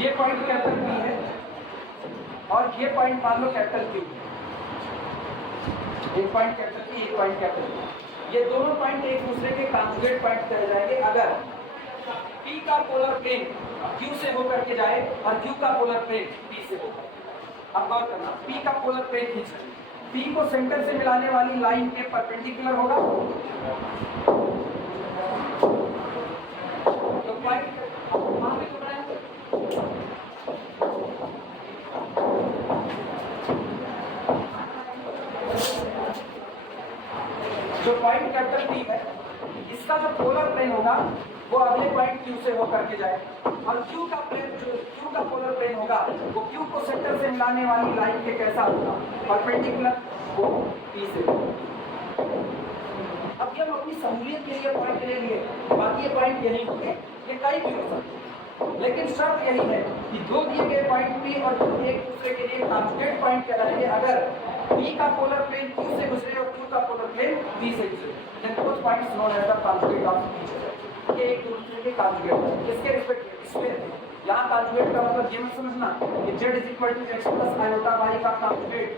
ये पॉइंट कैपिटल P है और ये पॉइंट मान लो कैपिटल Q, एक पॉइंट कैपिटल P, एक पॉइंट कैपिटल Q, ये दोनों पॉइंट एक दूसरे के कॉन्जुगेट पॉइंट कहे जाएंगे अगर P का पोलर प्लेन Q से होकर के जाए और Q का पोलर प्लेन P से होकर। अब गौर करना, P का पोलर प्लेन खींच, P को सेंटर से मिलाने वाली लाइन के परपेंडिकुलर होगा, तो पॉइंट वहां पे तो जो पॉइंट कैपिटल P है इसका जो पोलर प्लेन होगा वो अगले पॉइंट Q से होकर के जाए, और Q का प्लेन जो Q का पोलर प्लेन होगा वो Q को सेंटर से मिलाने वाली लाइन के कैसा होगा, परपेंडिकुलर, वो P से। अब ये हम अपनी सहूलियत के लिए पॉइंट ले लिए, बाकी ये पॉइंट यही होंगे, ये कहीं भी हो सकते हैं, लेकिन शर्त यही है कि दो दिए गए पॉइंट P और Q एक दूसरे के लिए कॉन्जुगेट पॉइंट कहलाएंगे अगर P का पोलर प्लेन Q से गुजरे और Q का पोलर प्लेन P से गुजरे, then both points known as the conjugate of each other। ये एक दूसरे के कॉन्जुगेट है, किसके रिस्पेक्ट में, इसमें यहाँ कॉन्जुगेट का मतलब ये मत समझना कि z = x + iota y का कॉन्जुगेट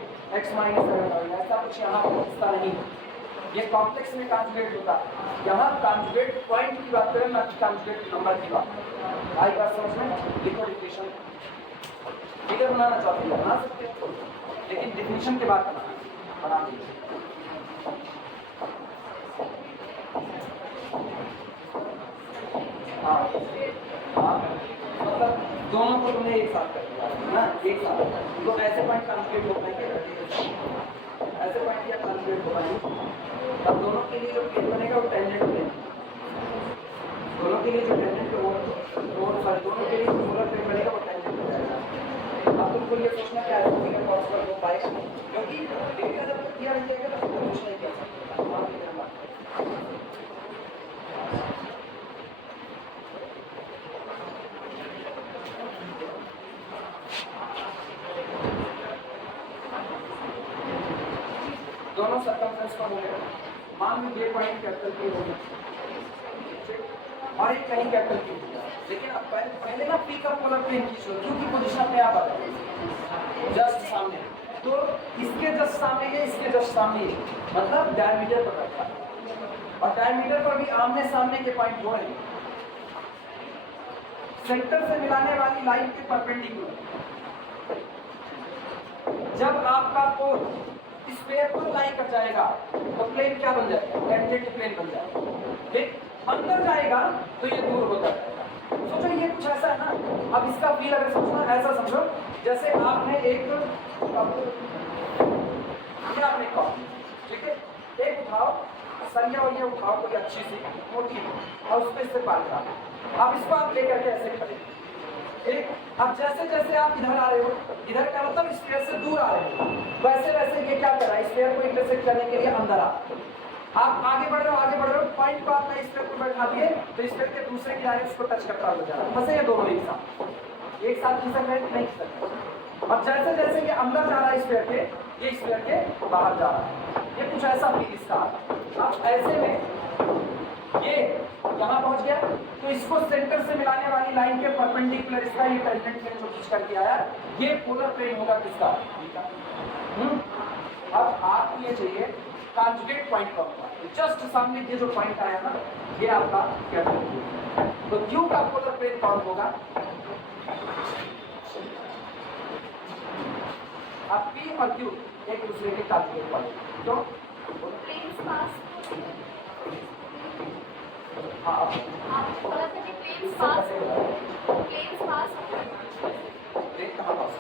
x - iota, ऐसा कुछ यहाँ हिस्सा नहीं, ये कॉम्प्लेक्स में कॉन्जुगेट होता है। यहाँ कॉन्जुगेट पॉइंट की बात करें, ना कि कॉन्जुगेट नंबर की बात। आई बात समझ में, लिखो डिफिनेशन, फिगर बनाना चाहते हैं बना सकते हो, लेकिन डिफिनेशन के बाद बना दीजिए। हाँ हाँ, मतलब दोनों को तुमने एक साथ कर दिया ना, एक साथ, तो ऐसे पॉइंट कॉन्जुगेट हो पाएंगे, ऐसे पॉइंट या कॉन्जुगेट हो पाएंगे। अब दोनों के लिए जो प्लेन बनेगा वो टेंजेंट प्लेन, दोनों के लिए जो टेंजेंट दोनों के लिए जो पोलर प्लेन बनेगा वो टेंजेंट हो जाएगा। अब तुमको ये सोचना क्या है कि पॉसिबल हो पाएगा, क्योंकि डेटा जब तक दिया नहीं जाएगा तो कुछ नहीं कर सकता। दोनों सर्कमफ्रेंस का मूल्य मान लीजिए पॉइंट कैपिटल P होगा और एक कहीं कैपिटल Q, लेकिन अब पहले ना P का पोलर प्लेन खींचो, Q की पोजीशन पे आप आ जाओ जस्ट सामने, तो इसके जस्ट सामने ये, इसके जस्ट सामने ये, मतलब डायमीटर पकड़ता है, और डायमीटर पर भी आमने सामने के पॉइंट हो रहे हैं, सेंटर से मिलाने वाली लाइन के परपेंडिकुलर। जब आपका पोल इस पेयर पर लाइन कर जाएगा तो प्लेन क्या बन जाएगा, टेंजेंट प्लेन बन जाएगा, फिर अंदर जाएगा तो ये दूर हो जाएगा। सोचो ये कुछ ऐसा है ना, अब इसका फील अगर समझना, ऐसा समझो जैसे आपने एक आपने कॉप, ठीक है, एक उठाओ सरिया और ये उठाओ कोई अच्छी सी मोटी और उस पर इससे पार करा, अब इसको आप लेकर के ऐसे खड़े, एक, अब जैसे जैसे आप इधर आ रहे हो, इधर का मतलब स्फीयर से दूर आ रहे हो, वैसे वैसे ये क्या कर रहा है, स्फीयर को इंटरसेक्ट करने के लिए अंदर आ, आप आगे बढ़ रहे हो, पॉइंट को आपने स्फीयर पर बैठा दिए तो स्फीयर के दूसरे किनारे उसको टच करता हो जा रहा है, फंसे ये दोनों एक साथ खिसक रहे नहीं खिसक रहे। अब जैसे जैसे ये अंदर जा रहा है स्फीयर के, ये स्फीयर के बाहर जा रहा है, ये कुछ ऐसा फील इसका। अब ऐसे में ये यहाँ पहुंच गया तो इसको सेंटर से मिलाने वाली लाइन के परपेंडिकुलर इसका ये टेंजेंट जो खींच करके आया, ये पोलर प्लेन होगा किसका, अब आपको ये चाहिए कॉन्जुगेट पॉइंट का होगा, जस्ट सामने ये जो पॉइंट आया ना, ये आपका कैपिटल, तो क्यू का पोलर प्लेन कौन होगा, अब पी और क्यू एक दूसरे के कॉन्जुगेट पॉइंट, क्यों प्लेन्स पास, हाँ आप बोला था कि प्लेन्स पास प्लेन कहाँ पास,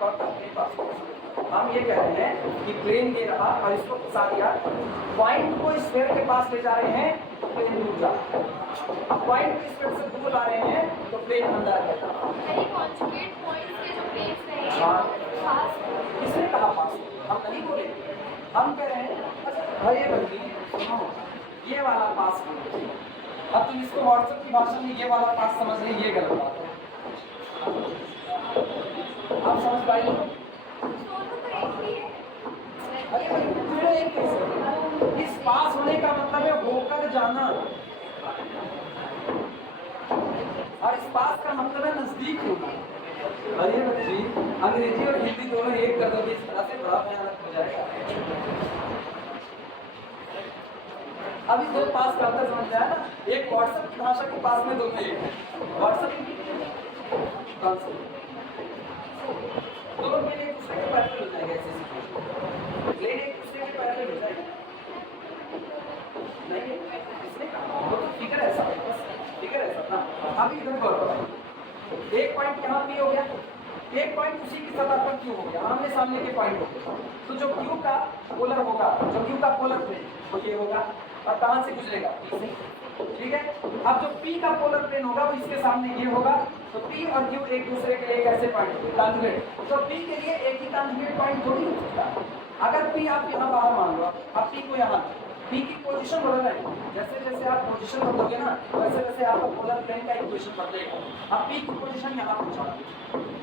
कौन सा प्लेन पास, हम ये कह रहे हैं कि प्लेन ये रहा और इसको फंसा दिया, पॉइंट को स्फीयर के पास ले जा रहे हैं तो प्लेन दूर जा, अब पॉइंट को स्फीयर से दूर ला रहे हैं तो प्लेन अंदर आ जाता। यानी कॉन्जुगेट पॉइंट के जो प्लेन्स रहेंगे हाँ। पास, किसने कहा पास, हम नहीं बोले, हम कह रहे हैं अच्छा भले बल्कि सुनो ये वाला पास, अब तुम इसको व्हाट्सएप की भाषा में ये वाला पास समझ रहे, ये गलत बात है, आप समझ पाइए, दोनों तो एक ही है। अरे भाई मेरा एक कैसे, इस पास होने का मतलब है होकर जाना, और इस पास का मतलब है नजदीक होना। अरे बच्ची अंग्रेजी और हिंदी दोनों एक कर दोगे इस तरह से बड़ा भयानक हो जाएगा। अभी दो पास का अंतर समझ आया ना, एक व्हाट्सएप की भाषा के पास में दोनों एक है, व्हाट्सएप कौन से दोनों में एक दूसरे के पैरेलल हो जाएगा, ऐसे प्लेन एक दूसरे के पैरेलल हो जाएगा, नहीं इसने कहा वो तो फिगर ऐसा है, बस फिगर ऐसा ना। अभी इधर गौर करो, एक पॉइंट यहाँ पे हो गया, एक पॉइंट उसी की सतह पर क्यू हो गया, आमने सामने के पॉइंट हो गए, तो जो क्यू का पोलर होगा, जो क्यू का पोलर प्लेन वो ये होगा, और कहाँ से गुजरेगा, ठीक है। अब जो P का पोलर प्लेन होगा वो इसके सामने ये होगा, तो P और Q एक दूसरे के लिए कैसे पॉइंट होंगे, कॉन्जुगेट, तो P के लिए एक ही कॉन्जुगेट पॉइंट थोड़ी हो सकता है। अगर P आप यहाँ बाहर मान लो, अब P को यहाँ, P की पोजीशन बदल रही है, जैसे जैसे आप पोजीशन बदलोगे ना वैसे वैसे आपका पोलर प्लेन का इक्वेशन बदलेगा। अब P की पोजीशन यहाँ पहुँचा,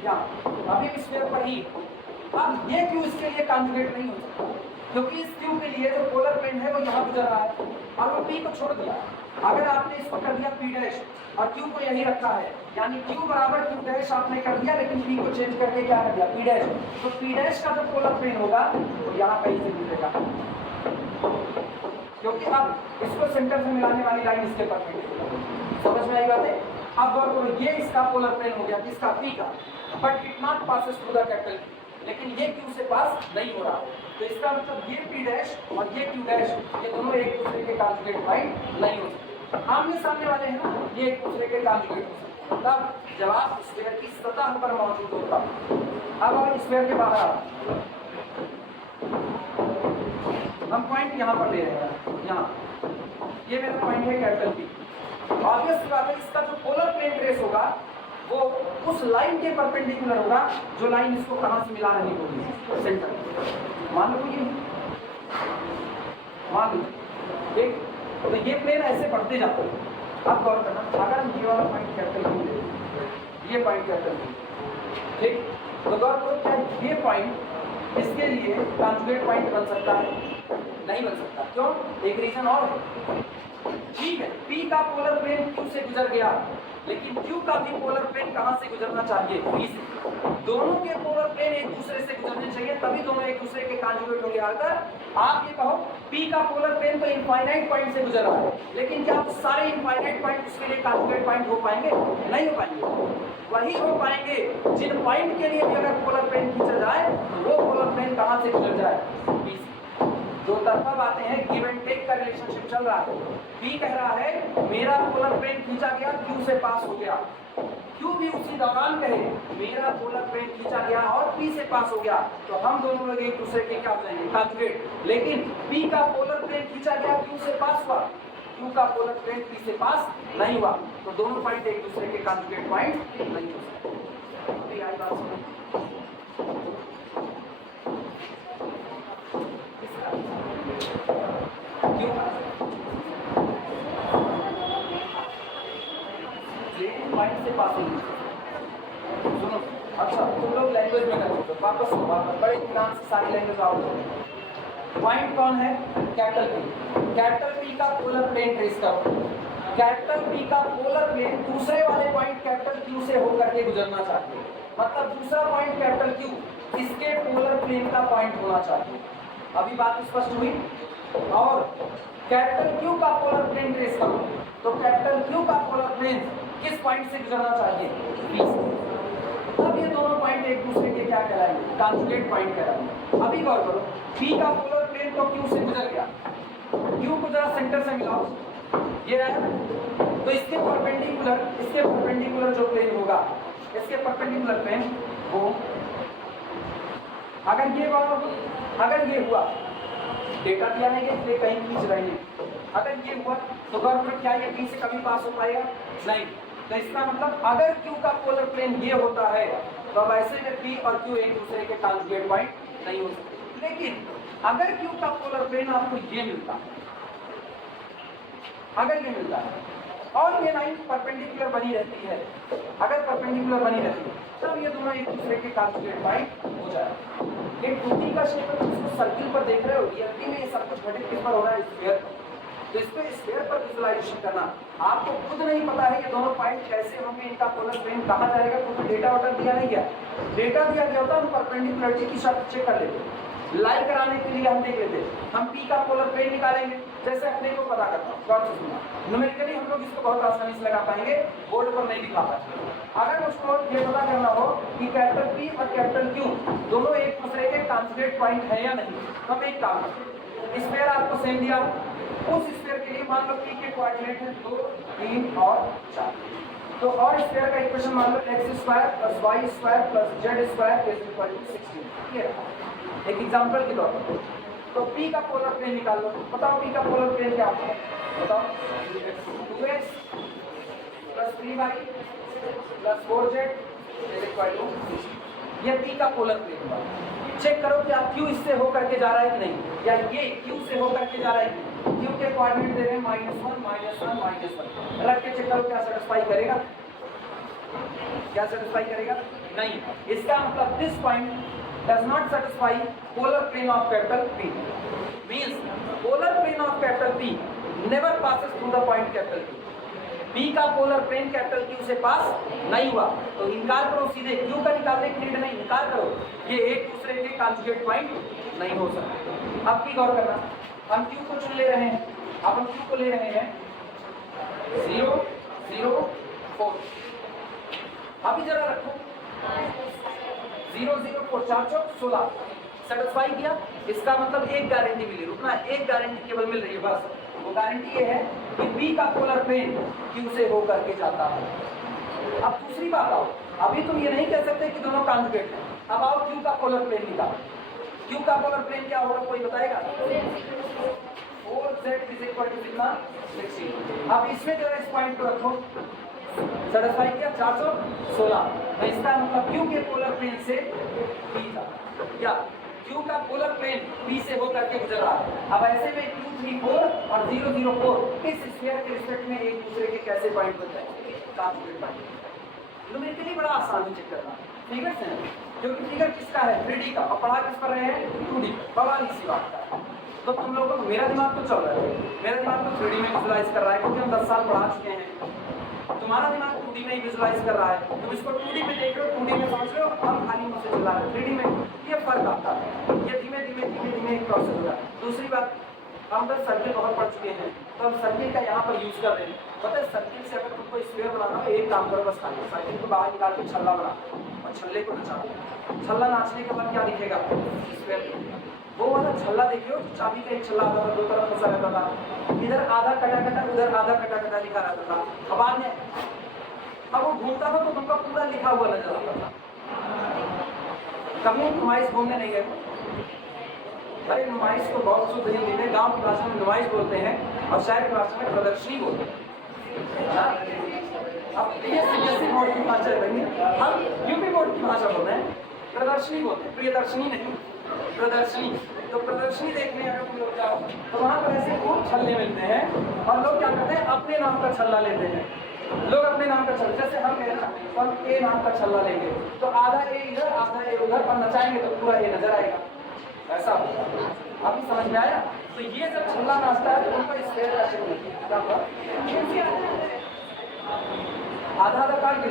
यहाँ अभी स्फीयर पर ही, अब ये Q इसके लिए कॉन्जुगेट नहीं हो सकता, क्योंकि इस Q के लिए जो पोलर प्लेन है वो यहाँ गुजर रहा है और वो P को छोड़ दिया। अगर आपने इसको कर दिया P डैश और Q को यही रखा है, यानी Q बराबर Q डैश आपने कर दिया, लेकिन P को चेंज करके क्या कर दिया P डैश, तो P डैश का जो पोलर प्लेन होगा वो यहाँ कहीं से गुजरेगा, क्योंकि अब इसको सेंटर से मिलाने वाली लाइन इसके परपेंडिकुलर, समझ में आई बात है। अब गौर करो, ये इसका पोलर प्लेन हो गया किसका, P का, but it not passes through the capital, लेकिन ये Q से पास नहीं हो रहा, तो इसका मतलब ये P डैश और ये Q डैश ये दोनों एक दूसरे के कॉन्जुगेट पॉइंट नहीं हो सकते, आमने सामने वाले हैं ना, ये एक दूसरे के कॉन्जुगेट हो सकते हैं, तब जवाब स्फीयर की सतह पर मौजूद होता। अब हम स्फीयर के बाहर आ, हम पॉइंट यहाँ पर ले रहे हैं, यहाँ ये मेरा पॉइंट है कैपिटल P, ऑब्वियस बात है इसका जो पोलर प्लेन ट्रेस होगा वो उस लाइन के परपेंडिकुलर होगा जो लाइन इसको कहाँ से मिला रही होगी, सेंटर, मान लो ये, मान लो ठीक, तो ये प्लेन ऐसे बढ़ते जाते हैं। अब गौर करना, अगर हम ये वाला पॉइंट कैपिटल P ले, ये पॉइंट कैपिटल P, ठीक, तो गौर करो क्या ये पॉइंट इसके लिए कॉन्जुगेट पॉइंट बन सकता है, नहीं बन सकता, क्यों, एक रीजन और है, ठीक है, P का पोलर प्लेन Q से गुजर गया, लेकिन Q का भी पोलर प्लेन कहाँ से गुजरना चाहिए, P से, दोनों के पोलर प्लेन एक दूसरे से गुजरने चाहिए, तभी दोनों एक दूसरे के कॉन्जुगेट होंगे। अगर आप ये कहो P का पोलर प्लेन तो इनफाइनाइट पॉइंट से गुजर रहा है, लेकिन क्या सारे इनफाइनाइट पॉइंट उसके लिए कॉन्जुगेट पॉइंट हो पाएंगे, नहीं हो पाएंगे, वही हो पाएंगे जिन पॉइंट के लिए भी अगर पोलर प्लेन खींचा जाए तो वो पोलर प्लेन कहाँ से गुजर जाए, P से। दो तरफा बातें हैं, गिव एंड टेक का रिलेशनशिप चल रहा है, P कह रहा है मेरा पोलर प्लेन खींचा गया Q से पास हो गया, Q भी उसी दौरान कहे मेरा पोलर प्लेन खींचा गया और P से पास हो गया, तो हम दोनों लोग एक दूसरे के क्या हो जाएंगे, कॉन्जुगेट। लेकिन P का पोलर प्लेन खींचा गया Q से पास हुआ, Q का पोलर प्लेन P से पास नहीं हुआ तो दोनों पॉइंट एक दूसरे के कॉन्जुगेट पॉइंट नहीं हो सकते। अभी आई बात सुनो, क्यों प्लेन पॉइंट से पास नहीं सुनो। अच्छा तुम लोग लैंग्वेज में करो, वापस बड़े इत्मीनान से सारी लैंग्वेज आओ। पॉइंट कौन है? Capital P. कैपिटल पी का पोलर प्लेन ट्रेस करो। कैपिटल पी का पोलर प्लेन दूसरे वाले पॉइंट कैपिटल क्यू से होकर के गुजरना चाहिए, मतलब दूसरा पॉइंट कैपिटल क्यू इसके पोलर प्लेन का पॉइंट होना चाहिए। अभी बात स्पष्ट हुई? और कैपिटल क्यू का पोलर प्लेन ट्रेस करो तो कैपिटल क्यू का पोलर प्लेन किस पॉइंट से गुजरना चाहिए? पी से। तब ये दोनों पॉइंट एक दूसरे के क्या कहलाएंगे? कॉन्जुगेट पॉइंट कहलाएंगे। अभी गौर करो, पी का पोलर प्लेन तो क्यू से गुजर गया, क्यू को जरा सेंटर से मिलाओ, ये रहा, तो इसके परपेंडिकुलर जो प्लेन होगा, इसके परपेंडिकुलर प्लेन वो अगर ये हुआ, डेटा दिया नहीं है इसलिए कहीं खींच रहे हैं, अगर ये हुआ तो गौर क्या ये पी से कभी पास हो पाएगा? नहीं। तो इसका मतलब अगर क्यू का पोलर प्लेन ये होता है तो अब ऐसे में पी और क्यू एक दूसरे के कॉन्जुगेट पॉइंट नहीं हो सकते। लेकिन अगर क्यू का पोलर प्लेन आपको ये मिलता है, अगर ये मिलता है और ये लाइन परपेंडिकुलर बनी रहती है, अगर परपेंडिकुलर बनी रहती है तब ये दोनों एक दूसरे के कॉन्जुगेट पॉइंट हो जाए। एक 2D का शेप है, तुम सर्किल पर देख रहे हो, रियलिटी में ये सब कुछ घटित किस पर हो रहा है? स्फीयर। तो इस पे स्फीयर पर विजुअलाइजेशन करना, आपको खुद नहीं पता है कि दोनों पॉइंट कैसे होंगे, इनका पोलर प्लेन कहाँ जाएगा, क्योंकि डेटा ऑर्डर दिया नहीं गया। डेटा दिया गया होता हम परपेंडिकुलरिटी की शर्त चेक कर लेते, लाई कराने के लिए हम देख लेते, हम पी का पोलर प्लेन निकालेंगे, जैसे अपने को पता करता हूँ न्यूमेरिकली हम लोग इसको बहुत आसानी से लगा पाएंगे, बोर्ड पर नहीं दिखा पाएंगे। अगर मुझको ये पता करना हो कि कैपिटल पी और कैपिटल क्यू दोनों एक दूसरे के कॉन्जुगेट पॉइंट है या नहीं, तो हम एक काम करते, स्फीयर आपको सेम दिया, उस स्फीयर के लिए मान लो पी के कोऑर्डिनेट है 2, 3 और 4, तो और स्फीयर का इक्वेशन मान लो x² + y² + z² = 16। ये रहा एक एग्जांपल के तौर पर। तो P का पोलर प्लेन निकाल लो, बताओ P का पोलर प्लेन क्या होता है? बताओ 2x + 3y + 4z = 16। ये P का पोलर प्लेन हुआ। चेक करो क्या Q इससे होकर के जा रहा है कि नहीं, या ये Q से होकर के जा रहा है कि नहीं। Q के कोऑर्डिनेट दे रहे हैं -1 -1 -1, रख के चेक करो क्या सेटिस्फाई करेगा, क्या सेटिस्फाई करेगा? नहीं। इसका मतलब this point does not satisfy polar plane of capital P, means polar plane of capital P never passes through the point capital Q। P का पोलर प्लेन कैपिटल Q से पास नहीं हुआ तो इनकार करो, सीधे Q का निकालने की नीड नहीं, इनकार करो, ये एक दूसरे के कॉन्जुगेट पॉइंट नहीं हो सकते। अब की गौर करना, हम Q को चुन ले रहे हैं, अब हम Q को ले रहे हैं 0 0 4। अभी जरा रखो 0 0 4 4 चौक 16 सेटिस्फाई किया। इसका मतलब एक गारंटी मिली, रुकना, एक गारंटी केवल मिल रही है बस, वो गारंटी ये है कि B का पोलर प्लेन Q से होकर के जाता है। अब दूसरी बात आओ, अभी तुम ये नहीं कह सकते कि दोनों कॉन्जुगेट हैं, अब आओ Q का पोलर प्लेन निकालो। Q का पोलर प्लेन क्या होगा कोई बताएगा? 4z = कितना? 16। अब इसमें जरा इस पॉइंट को रखो, सेटिस्फाई किया 416। तो इसका मतलब Q के पोलर प्लेन से P जाता, या Q का पोलर प्लेन P से होकर के गुजर रहा है। अब ऐसे में 2 3 4 और 0 0 4 इस स्फीयर के रिस्पेक्ट में एक दूसरे के कैसे पॉइंट बनते हैं? Conjugate point. न्यूमेरिकली बड़ा आसान है चेक करना, फिगर से नहीं, क्योंकि फिगर किसका है? 3D का, और पढ़ा किस पर रहे हैं? 2D। बवाल इसी बात का है। तो तुम लोगों को, मेरा दिमाग तो चल रहा है, मेरा दिमाग तो 3D में विजुलाइज कर रहा है, क्योंकि हम 10 साल पढ़ा चुके हैं। तुम्हारा दिमाग 2D में विजुलाइज कर रहा है, तुम इसको 2D में देख रहे हो, 2D में समझ रहे हो, हम खाली मुंह से चला रहे हैं। 3D में ये फर्क आता है, ये धीमे धीमे एक प्रोसेस होगा। दूसरी बात, हम बस सर्किल बहुत पढ़ चुके हैं, तो हम सर्किल का यहाँ पर यूज कर रहे हैं। पता है सर्किल से अगर तुमको स्क्वायर बनाना हो, एक काम करो बस, खाली सर्किल को बाहर निकाल के छल्ला बना और छल्ले को नचा। छल्ला नाचने के बाद क्या दिखेगा? स्क्वायर। वो वाला छल्ला देखियो, चाबी का एक छल्ला आता था, 2 तरफ फंसा रहता था, इधर आधा कटा कटा, उधर आधा कटा कटा लिखा रहता था। अब बाद में अब वो घूमता था तो तुमका पूरा लिखा हुआ नजर आता था। कभी तुम्हारे घूमने नहीं गए, अरे नुमाइश को बहुत शुद्ध हिंदी में गांव की भाषा में नुमाइश बोलते हैं और शहर की भाषा में प्रदर्शनी बोलते हैं। हाँ? अब ये सीबीएसई बोर्ड की भाषा है भाई, हम यूपी बोर्ड की भाषा बोल रहे हैं, प्रदर्शनी बोलते हैं, प्रियदर्शनी नहीं, प्रदर्शनी। तो प्रदर्शनी देखने अगर तुम लोग जाओ तो वहाँ पर ऐसे खूब छल्ले मिलते हैं और लोग क्या करते हैं, अपने नाम का छल्ला लेते हैं। लोग अपने नाम का छल्ला, जैसे हम कहें ना तो हम ए नाम का छल्ला लेंगे तो आधा ए इधर आधा ए उधर और नचाएंगे तो पूरा ए नजर आएगा, ऐसा होगा। अभी समझ में आया? तो ये जब छल्ला नाचता है तो उनको इस तरह से आधा आधा काट के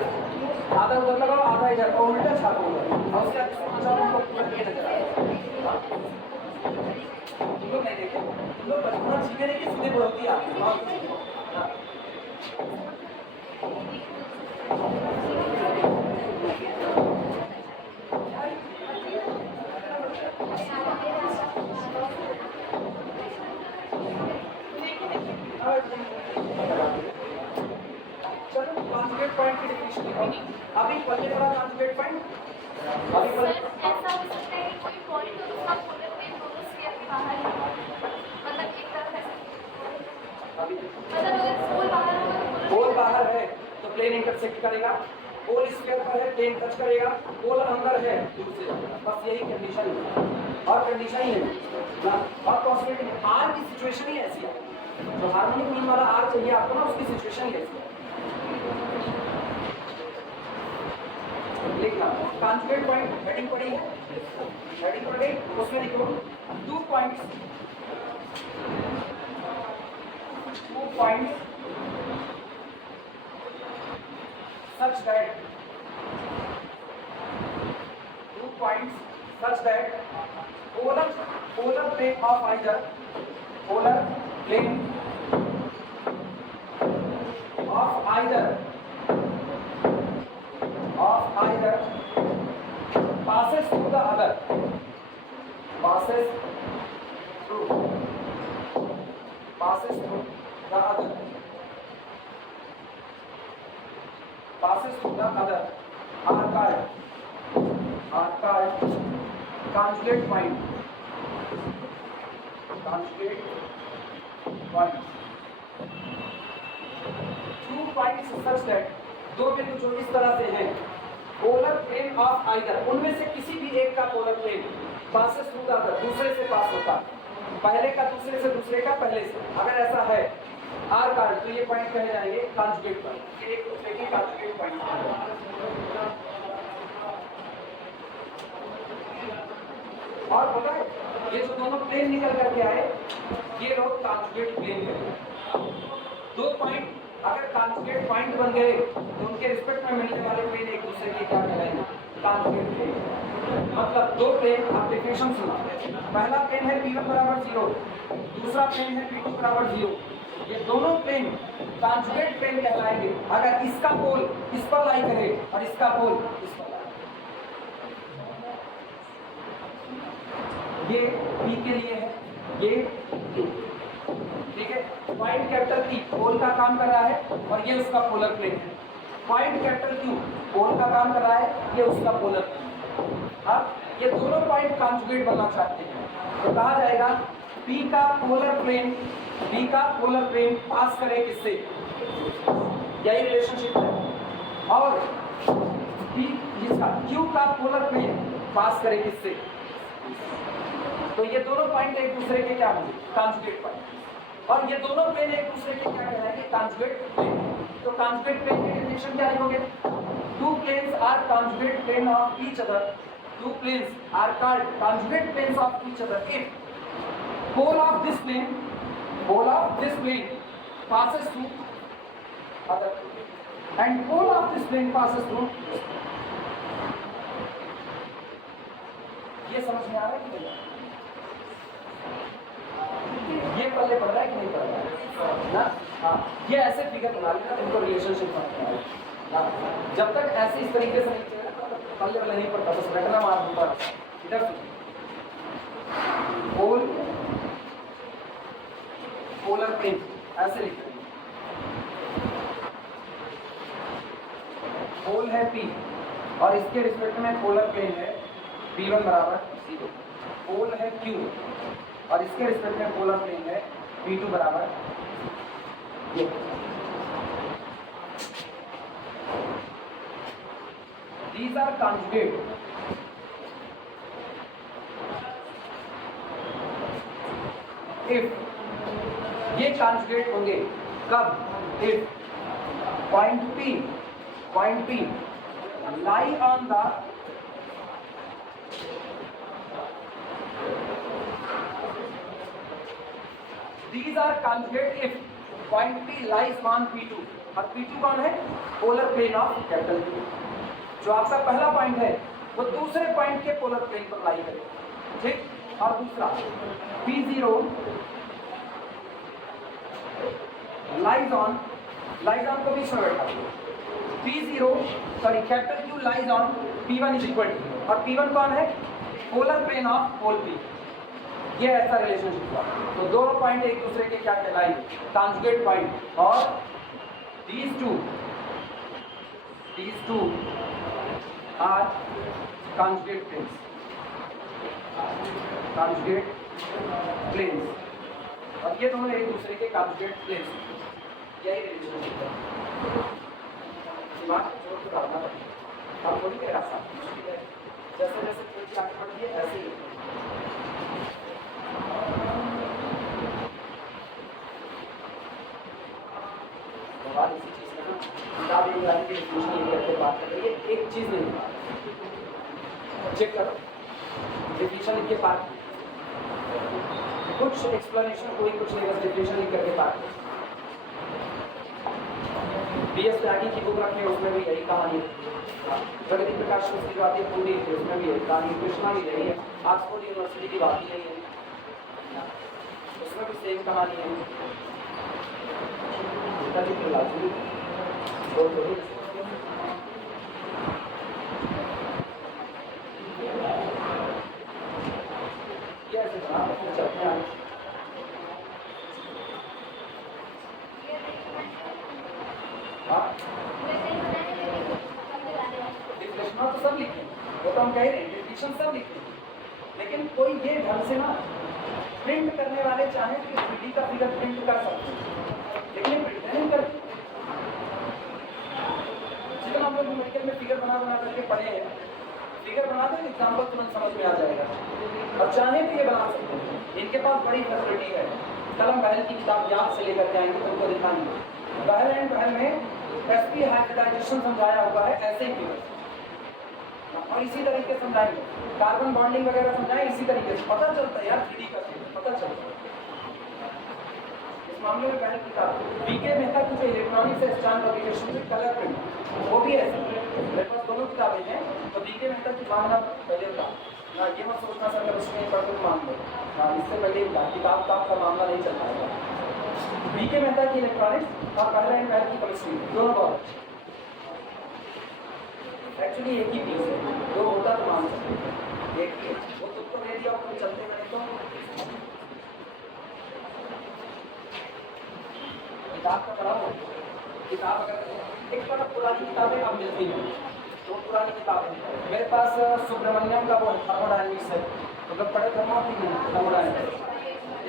आधा उधर लगाओ आधा इधर और उल्टा छापो उधर और उसके बाद उनको पूरा ए नजर आएगा। तुम लोग नहीं देखे, तुम लोग बचपन सीखे नहीं कि सीधे बोलती आप पॉइंट की डेफिनेशन लिखेंगे। अभी पहले वाला कॉन्जुगेट पॉइंट अभी सर ऐसा हो सकता है कि कोई पॉइंट हो उसका पोलर प्लेन दोनों स्फीयर के बाहर ही हो, मतलब एक तरफ ऐसा अभी मतलब अगर पोल बाहर होगा तो पोल बाहर है तो प्लेन इंटरसेक्ट करेगा, पोल स्फीयर पर है प्लेन टच करेगा, पोल अंदर है दूसरे, बस यही कंडीशन है और कंडीशन ही है और पॉसिबिलिटी आर की सिचुएशन ही ऐसी है। जो हार्मोनिक मीन वाला आर चाहिए आपको ना, उसकी सिचुएशन ही ऐसी है। लिखना कॉन्जुगेट पॉइंट हेडिंग पड़ी है, हेडिंग पड़ गई, उसमें लिखो 2 points such that 2 points such that polar plane of either polar plane of either passes through the other, passes through the other, are called conjugate point, two points such that दो बिंदु जो इस तरह से हैं, पोलर प्लेन ऑफ आइदर, उनमें से किसी भी एक का polar plane passes through the other, दूसरे से पास होता, पहले का दूसरे से, दूसरे का पहले से, अगर ऐसा है आर कार्ड तो ये पॉइंट कहे जाएंगे कॉन्जुगेट पॉइंट, ये एक दूसरे की कॉन्जुगेट पॉइंट। और पता है ये जो दोनों प्लेन निकल करके आए ये लोग कॉन्जुगेट प्लेन है। दो पॉइंट अगर कॉन्जुगेट पॉइंट बन गए तो उनके रिस्पेक्ट में मिलने वाले प्लेन एक दूसरे के क्या कहलाएंगे, कॉन्जुगेट प्लेन। मतलब दो प्लेन, आप डेफिनेशन सुना, पहला प्लेन है P1 बराबर 0, दूसरा प्लेन है P2 बराबर 0, ये दोनों प्लेन कॉन्जुगेट प्लेन कहलाएंगे अगर इसका पोल इस पर लाई करे और इसका पोल इस पर लाई। ये P के लिए है, ये Q, ठीक है। पॉइंट कैपिटल P पोल का काम कर रहा है और ये उसका पोलर प्लेन है। पॉइंट कैपिटल Q पोल का काम कर रहा है, ये उसका पोलर प्लेन। अब ये दोनों पॉइंट कॉन्जुगेट बनना चाहते हैं तो कहा जाएगा P का पोलर प्लेन पास करे किससे, यही रिलेशनशिप है। और P जिसका Q का पोलर प्लेन पास करे किससे, तो ये दोनों पॉइंट एक दूसरे के क्या होंगे, कॉन्जुगेट पॉइंट। और ये दोनों प्लेन एक दूसरे के क्या कहलाएंगे, कॉन्जुगेट प्लेन। तो कॉन्जुगेट प्लेन की डेफिनेशन क्या लिखोगे, two planes are conjugate plane of each other, two planes are called conjugate planes of each other if pole of this plane passes through other and pole of this plane passes through। ये समझ में आ रहा है कि नहीं, ये पल्ले पड़ रहा है कि नहीं पड़ रहा है ना। हाँ, ये ऐसे फिगर बना लेना, तुमको रिलेशनशिप समझ में आएगा। जब तक ऐसे इस तरीके से नहीं चलेगा पल्ले वाला नहीं पड़ता, बस रटना मार दूंगा। इधर पोल पोलर प्लेन ऐसे लिखते हैं, पोल है P और इसके रिस्पेक्ट में पोलर प्लेन है P1 बराबर 0। पोल है Q और इसके रिस्पेक्ट में पोलर प्लेन है P2 बराबर ये। These are conjugate if, ये conjugate होंगे कब? if point P lie on the these are conjugate if point P lies on P2 और P2 कौन है? Polar plane of capital P। जो आपका पहला पॉइंट है वो दूसरे पॉइंट के पोलर प्लेन पर लाई करे, ठीक। और दूसरा P0 लाइज ऑन को बीच में बैठा, P0 sorry capital Q lies on P1 is equal to, और P1 कौन है? Polar plane of pole P। ये ऐसा रिलेशनशिप हुआ। तो दोनों पॉइंट एक दूसरे के क्या कहलाएंगे? Conjugate point. और these two are conjugate planes, और ये दोनों एक दूसरे के conjugate planes, यही रिलेशनशिप है। दिमाग जोर से डालना पड़ेगा, आप बोलिए ऐसा जैसे जैसे चीज आगे बढ़ती है ऐसे ही। इसी चीज में किताब इंग्लिश की डिफिनेशन करके बात कर रही है, एक चीज नहीं चेक करो डिफिनेशन लिख के बात, कुछ एक्सप्लेनेशन कोई कुछ नहीं, बस डिफिनेशन लिख करके बात। बीएस त्यागी की बुक रखी है, उसमें भी यही कहानी है। प्रगति प्रकाश की जो आती है पूरी, उसमें भी यही कहानी, कृष्णा भी यही है, ऑक्सफोर्ड यूनिवर्सिटी की बात ही नहीं है, उसमें भी सेम कहानी है। कैसे बना चलते हैं डिफिनेशन तो सब लिखे, वो तो हम कह रहे हैं डिफिनेशन सब लिखे, लेकिन कोई ये ढंग से ना प्रिंट करने वाले चाहे तो 3D का फिगर प्रिंट कर सकते हैं, लेकिन प्रिंट नहीं करते। जितना हम लोग मेडिकल में फिगर बना करके पढ़े हैं, फिगर बना दें एग्जाम्पल तुरंत समझ में आ जाएगा, और चाहे तो ये बना सकते हैं। इनके पास बड़ी फैसिलिटी है, कलम बहल की किताब याद से लेकर के आएंगे तो उनको दिखाएंगे। बहल एंड बहल में sp हाइब्रिडाइजेशन समझाया हुआ है ऐसे ही फिगर, और इसी तरीके से समझाएंगे, कार्बन बॉन्डिंग वगैरह समझाएं इसी तरीके से, पता चलता है यार 3D का फिगर पता चलता है। इस मामले में पहले किताब बीके मेहता की जो इलेक्ट्रॉनिक्स एंड स्टैंड पब्लिकेशन में कलर प्रिंट, वो भी ऐसे मेरे पास दोनों किताबें हैं। तो बीके मेहता की मांगना पहले था ना, ये मत सोचना सर मैं उसमें पढ़ कर मांग लो, इससे पहले किताब का मामला नहीं चल पाएगा। बीके मेहता की इलेक्ट्रॉनिक्स और पहला एंड पहले की केमिस्ट्री दोनों बहुत एक्चुअली एक ही पीस है, दो होता तो मान सकते एक ही, वो तुमको दे दिया तुम चलते बने तो किताब का पढ़ाओ। किताब अगर एक बार पुरानी किताबें अब मिलती हैं तो पुरानी किताबें मेरे पास सुब्रमण्यम का वो थर्मोडायनेमिक्स है, तो जब पढ़े थर्मोडायनेमिक्स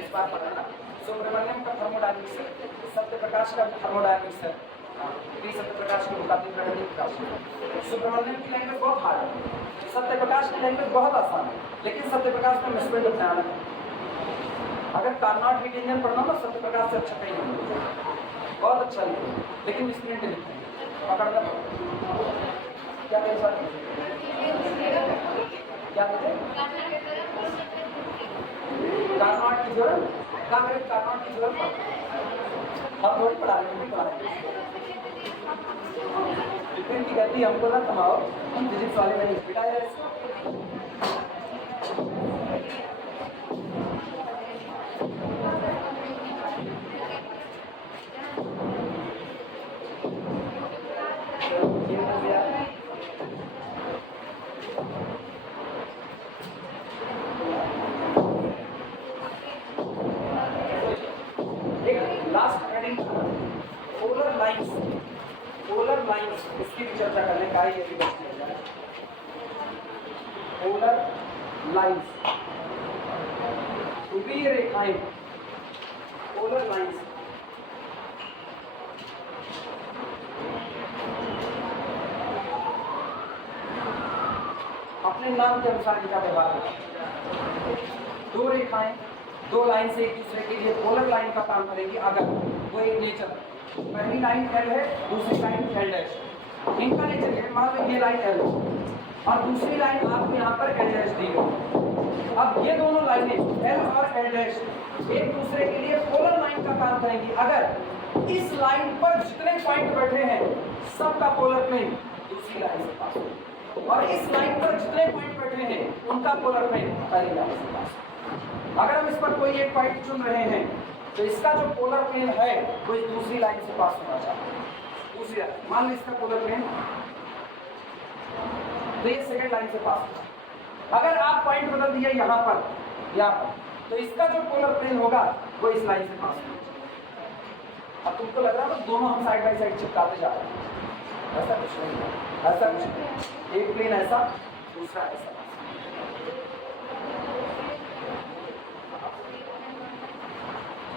इस बार पढ़ा ना, सुब्रमण्यम का थर्मोडायनेमिक्स है, सत्य प्रकाश का थर्मोडायनेमिक्स है, सत्य प्रकाश के मुकाबले प्रकाश। सुब्रमण्यम की लैंग्वेज बहुत हार्ड है, सत्य प्रकाश की लैंग्वेज बहुत आसान है, लेकिन सत्य प्रकाश में मिसप्रिंट ऑफ भयानक है। अगर कार्नोट हीट इंजन पढ़ना तो सत्य प्रकाश से अच्छा कहीं नहीं, बहुत अच्छा लिखे, लेकिन मिसप्रिंट लिखते हैं, पकड़ना क्या मेरे साथ क्या कहते हैं कार्नोट की जरूरत, क्या मेरे कार्नोट की जरूरत हम थोड़ी पढ़ा रहे हैं, पढ़ा रहे हैं की गलती हमको ना कमाओ, हम फिजिक्स वाले में नहीं पिटाए रहे। लास्ट हेडिंग पोलर लाइंस इसकी भी चर्चा करने का ये भी पोलर लाइंस ध्रुवीय रेखाएं, पोलर लाइंस, अपने नाम के अनुसार इनका व्यवहार है। दो रेखाएं, दो लाइन से एक दूसरे के लिए पोलर लाइन का काम करेंगी अगर वो एक नेचर, पहली लाइन एल है, दूसरी लाइन एल डैश, इनका नेचर है, मान लो ये लाइन एल और दूसरी लाइन आपको यहाँ पर एल डैश दी गई। अब ये दोनों लाइनें एल और एल डैश एक दूसरे के लिए पोलर लाइन का काम करेंगी अगर इस लाइन पर जितने पॉइंट बैठे हैं सबका पोलर प्लेन दूसरी लाइन से पास हो, और इस लाइन पर जितने पॉइंट बैठे हैं उनका पोलर प्लेन पहली लाइन से पास हो। अगर हम इस पर कोई एक पॉइंट चुन रहे हैं तो इसका जो पोलर प्लेन है वो इस दूसरी लाइन से पास होना चाहिए। दूसरी लाइन, मान लो इसका पोलर प्लेन तो ये सेकंड लाइन से पास होगा। अगर आप पॉइंट बदल दिए यहाँ पर तो इसका जो पोलर प्लेन होगा वो इस लाइन से पास होगा। अब तुमको लग रहा है दोनों हम साइड बाय साइड चिपकाते जा रहे हैं, ऐसा कुछ नहीं है, ऐसा कुछ नहीं। एक प्लेन ऐसा, दूसरा ऐसा।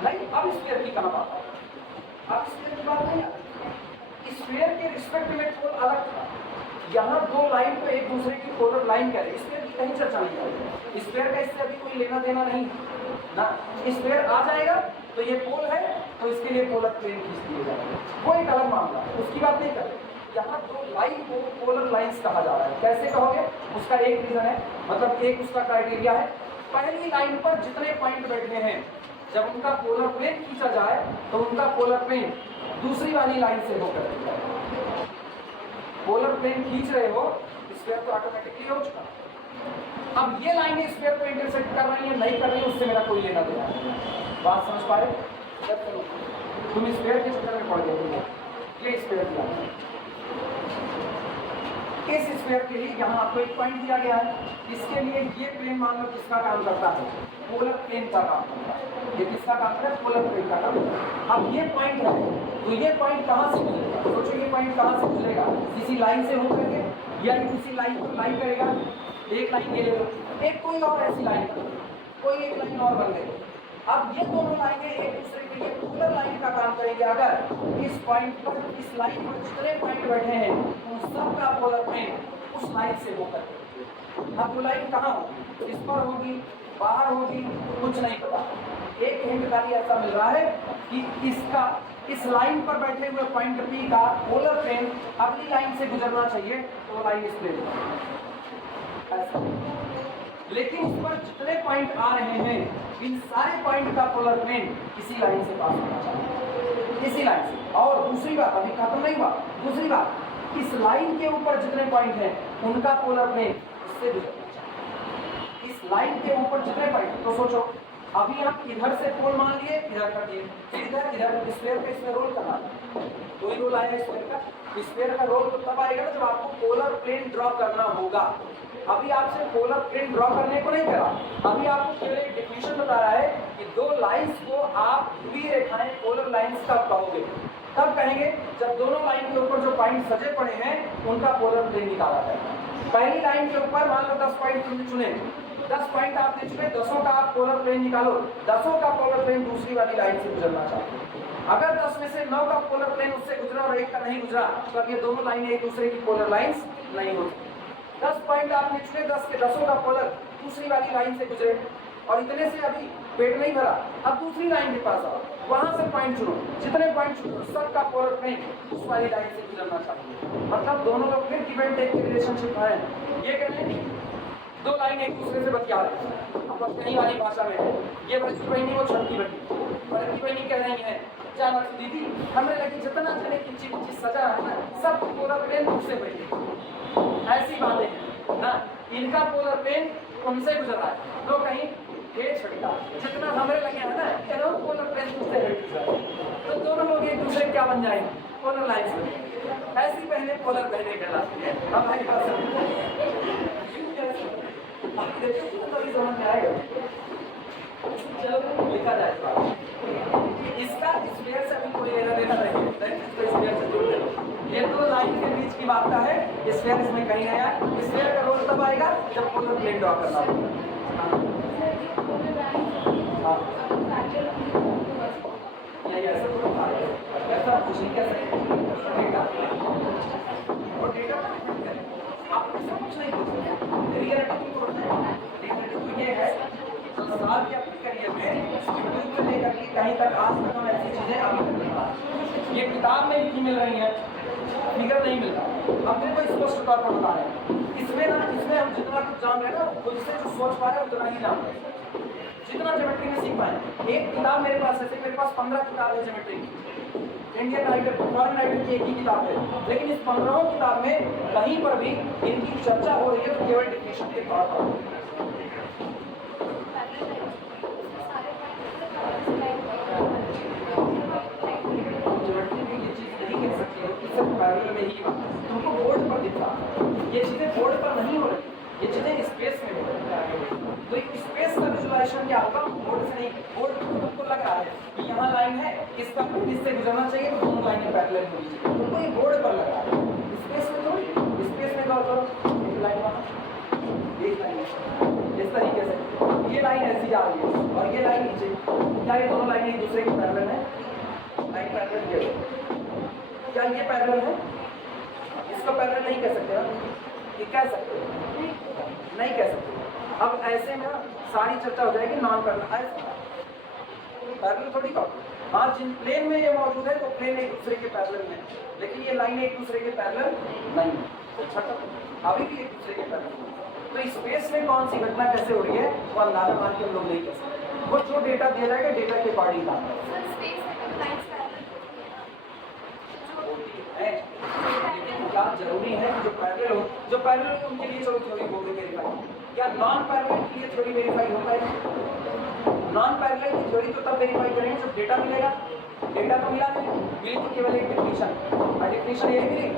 नहीं, अब स्फीयर की कहाँ बात है? अब स्फीयर की बात नहीं है। स्फीयर के रिस्पेक्ट में पोल अलग था, यहाँ दो लाइन को एक दूसरे की पोलर लाइन कह रहे, स्फीयर की कहीं चर्चा नहीं करेगी। स्फीयर का इससे अभी कोई लेना देना नहीं ना। स्फीयर आ जाएगा तो ये पोल है तो इसके लिए पोलर प्लेन खींच दिए जाएंगे, वो एक अलग मामला है, उसकी बात नहीं करें। यहाँ दो लाइन को पोलर लाइंस कहा जा रहा है। कैसे कहोगे? उसका एक रीजन है, मतलब एक उसका क्राइटेरिया है, पहली लाइन पर जितने पॉइंट बैठे हैं जब उनका पोलर प्लेन खींचा जाए तो उनका पोलर प्लेन दूसरी वाली लाइन से होकर जाए। पोलर प्लेन खींच रहे हो, स्फीयर तो ऑटोमेटिकली हो चुका। अब ये लाइनें स्फीयर को इंटरसेक्ट कर रही है नहीं कर रही है उससे मेरा कोई लेना देना नहीं। बात समझ पा रहे? तुम स्फीयर के चक्कर में पड़ गए। ये स्फीयर दिया, इस स्फीयर के लिए यहाँ आपको एक पॉइंट दिया गया है, इसके लिए ये प्लेन मान लो किसका काम करता है? पोलर प्लेन का काम करता है। ये किसका काम करता है? पोलर प्लेन का काम करता है। अब ये पॉइंट है तो ये पॉइंट कहाँ से गुजरेगा? सोचो ये पॉइंट कहाँ से गुजरेगा? किसी लाइन से होकर के या किसी लाइन को लाइन करेगा। एक लाइन ये ले लो, एक कोई और ऐसी लाइन, कोई एक लाइन और बन गई। अब ये दोनों लाइनें एक दूसरे के लिए पोलर लाइन का काम करेंगे अगर इस पॉइंट पर, इस लाइन पर जितने पॉइंट बैठे हैं उन सब का पोलर प्लेन उस लाइन से होकर। अब वो लाइन कहाँ होगी? इस पर होगी, बाहर होगी, कुछ नहीं पता। एक हिंट खाली ऐसा मिल रहा है कि इसका इस लाइन पर बैठे हुए पॉइंट पी का पोलर प्लेन अगली लाइन से गुजरना चाहिए तो वो लाइन इस प्लेन ऐसा। लेकिन इस पर जितने पॉइंट आ रहे हैं इन सारे पॉइंट का पोलर प्लेन इसी लाइन से पास होना चाहिए, इसी लाइन से। और दूसरी बात अभी खत्म नहीं हुआ, दूसरी बात, इस लाइन के ऊपर जितने पॉइंट हैं उनका पोलर प्लेन इससे गुजरना चाहिए। इस लाइन के ऊपर जितने पॉइंट, तो सोचो अभी हम इधर से पोल मान लिए, इधर कर दिए, फिर इधर स्फीयर का इसमें रोल करना, कोई रोल आया स्फीयर का। स्फीयर का रोल तो तब आएगा ना जब आपको पोलर प्लेन ड्रॉ करना होगा। अभी आपसे पोलर प्लेन ड्रॉ करने को नहीं करा, अभी आपको केवल एक डेफिनेशन बता रहा है कि दो लाइंस को आप ध्रुवीय रेखाएं पोलर लाइंस कब कहोगे? कब कहेंगे? जब दोनों लाइन के ऊपर जो पॉइंट सजे पड़े हैं उनका पोलर प्लेन निकाला जाएगा। पहली लाइन के ऊपर मान लो 10 पॉइंट तुमने चुने, 10 पॉइंट आपने चुने, 10 का आप पोलर प्लेन निकालो, 10 का पोलर प्लेन दूसरी वाली लाइन से गुजरना चाहिए। अगर 10 में से 9 का पोलर प्लेन उससे गुजरा और 1 का नहीं गुजरा तो अब ये दोनों लाइनें एक दूसरे की पोलर लाइंस नहीं होती। 10 पॉइंट आपने चुने, 10 के 10 का पोलर दूसरी वाली लाइन से गुजरे और इतने से अभी पेट नहीं भरा, अब दूसरी लाइन के पास आओ, वहां से पॉइंट चुनो, जितने पॉइंट चुनो सबका पोलर प्लेन उस वाली लाइन से गुजरना चाहिए। मतलब दोनों लोग फिर गिव एंड टेक की रिलेशनशिप है। ये कहने नहीं, दो लाइन एक दूसरे से बतिया रहे हैं, अब बचपनी वाली भाषा में है। ये बड़की बहनी वो छोटी बहनी कह रही है, जाना दीदी हमें लगी जितना चले किची किची सजा है ना सब पोलर प्लेन मुझसे बैठे, ऐसी बातें हैं ना। इनका पोलर प्लेन उनसे गुजर रहा है तो कहीं ये छटका जितना हमारे लगे हैं ना करो पोलर प्लेन मुझसे बैठे, तो दोनों लोग एक दूसरे क्या बन जाएंगे? पोलर लाइन से। ऐसी बहनें पोलर बहनें कहलाती है। हमारी बात समझ में आएगा, चलो लिखा जाए इसका स्फीयर से अभी कोई लेना देना नहीं, स्फीयर से जोड़ देना। ये दो लाइन के बीच की मांगता है स्फीयर इसमें कहीं नहीं आया। स्फीयर का रोल तब आएगा जब पोलर प्लेन ड्रॉ करना होगा। हाँ यही ऐसा तो था, ऐसा कुछ नहीं कह सकते। डेटा और डेटा का डिफरेंट है, आप इससे कुछ नहीं बोल सकते। रियलिटी को रियलिटी तो ये है संसार के अपने करियर में यूट्यूब से लेकर के कहीं तक आज तक हम ऐसी चीजें अभी तक नहीं पाए। ये किताब में लिखी मिल रही है, फिगर नहीं मिल रहा। हम तुमको स्पष्ट तौर पर बता रहे हैं। इसमें हम जितना कुछ जान रहे हैं ना, खुद से जो सोच पा रहे हैं उतना ही जान रहे हैं, जितना ज्योमेट्री में सीख पाए। एक किताब मेरे पास है, मेरे पास 15 किताब है ज्योमेट्री की, इंडियन आइडल फॉरेन आइडल की एक ही किताब है, लेकिन इस 15 किताब में कहीं पर भी इनकी चर्चा हो रही है तो केवल डिफिनेशन के तौर पर। ज्योमेट्री में ये चीज नहीं कह सकते हो कि सिर्फ पैरेलल में ही तुमको बोर्ड पर दिख रहा, ये चीजें बोर्ड पर नहीं हो रही, ये चीजें स्पेस में हो रही। तो एक स्पेस का विजुअलाइजेशन क्या होगा, बोर्ड से नहीं। बोर्ड तुमको लग रहा है कि यहाँ लाइन है, इसका इससे गुजरना चाहिए तो दोनों लाइनें पैरेलल होनी चाहिए, तुमको ये बोर्ड पर लग रहा है। स्पेस में थोड़ी, स्पेस में गौर करो, एक लाइन वहाँ, एक लाइन इस तरीके से, ये लाइन ऐसी जा रही है और ये लाइन नीचे, क्या ये दोनों लाइनें एक दूसरे की पैरेलल है? लाइन पैरेलल ये, क्या ये पैरेलल है? इसको पैरेलल नहीं कह सकते ना, ये कह सकते हो? नहीं कह सकते। अब ऐसे में सारी चर्चा हो जाएगी नॉन पैरेलल, पैरेलल थोड़ी का। हाँ जिन प्लेन में ये मौजूद है तो प्लेन एक दूसरे के पैरेलल में, लेकिन ये लाइन एक दूसरे के पैरेलल नहीं है। अच्छा अभी भी एक दूसरे के पैरेलल। तो स्पेस में कौन सी घटना कैसे हो रही है वो अंदाजा मान के हम लोग नहीं कर सकते, वो जो डेटा दिया जाएगा डेटा के अकॉर्डिंग काम है। क्या जरूरी है कि जो पैरेलल हो, जो पैरेलल हो उनके लिए चलो थ्योरी बोल के वेरीफाई, क्या नॉन पैरेलल के लिए थ्योरी वेरीफाई हो पाएगी? नॉन पैरेलल की थ्योरी तो तब वेरीफाई करेंगे जब डेटा मिलेगा। डेटा तो मिला नहीं, मिली तो केवल एक डेफिनेशन, और डेफिनेशन यही मिली,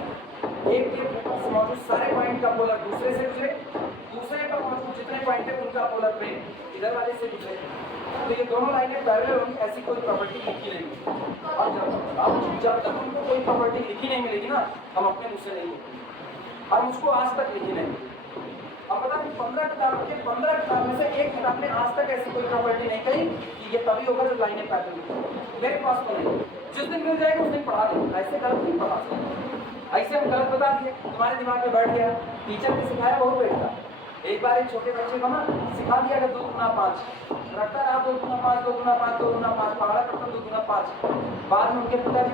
एक के मौजूद सारे पॉइंट का पोलर दूसरे से गुजरे, दूसरे पर मौजूद जितने पॉइंट है उनका पोलर प्लेन इधर वाले से गुजरे, तो ये दोनों लाइनें पैरेलल होंगी। ऐसी कोई प्रॉपर्टी लिखी नहीं, और जब तक उनको कोई प्रॉपर्टी लिखी नहीं मिलेगी ना, हम अपने मुझसे नहीं लिखेंगे, और मुझको आज तक लिखी नहीं मिली। अब पता है 15 किताब में से एक किताब ने आज तक ऐसी कोई प्रॉपर्टी नहीं कही कि ये तभी होगा जब लाइनें पैरेलल होंगी। मेरे पास तो नहीं, जिस दिन मिल जाएगा उस दिन पढ़ा देंगे, ऐसे गलत नहीं पढ़ा सकते। ऐसे हम गलत बता दिए, तुम्हारे दिमाग में बैठ गया, टीचर ने सिखाया बहुत बैठता। एक बार एक छोटे बच्चे को ना सिखा दिया कि 2 गुना 5, रखता रहा 2 गुना 5, 2 गुना 5, 2 गुना 5, पहाड़ा करता 2 गुना 5। बाद में उनके पिताजी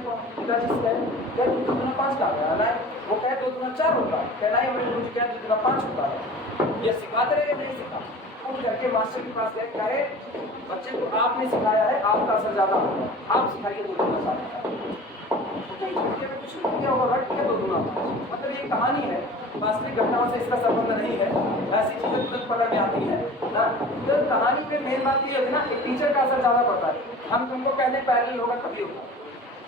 से कहे क्या 2 गुना 5 का है, वो कहे 2 गुना 4 होगा, कहना है मेरे मुझे क्या 2 गुना 5 होता है। ये सिखाते रहे नहीं सिखा, उठ करके मास्टर के पास गए, कहे बच्चे को आपने सिखाया है, आपका असर ज्यादा होगा, आप सिखाइए 2 गुना 7। कुछ नहीं किया होगा, रट किया 2 गुना 5। मतलब ये कहानी है, वास्तविक घटनाओं से इसका संबंध नहीं है, ऐसी चीजें तुरंत पता में आती है ना। तो कहानी में मेन बात ये है ना, एक टीचर का असर ज्यादा पड़ता है। हम तुमको कहने पैरेलल होगा तभी होगा,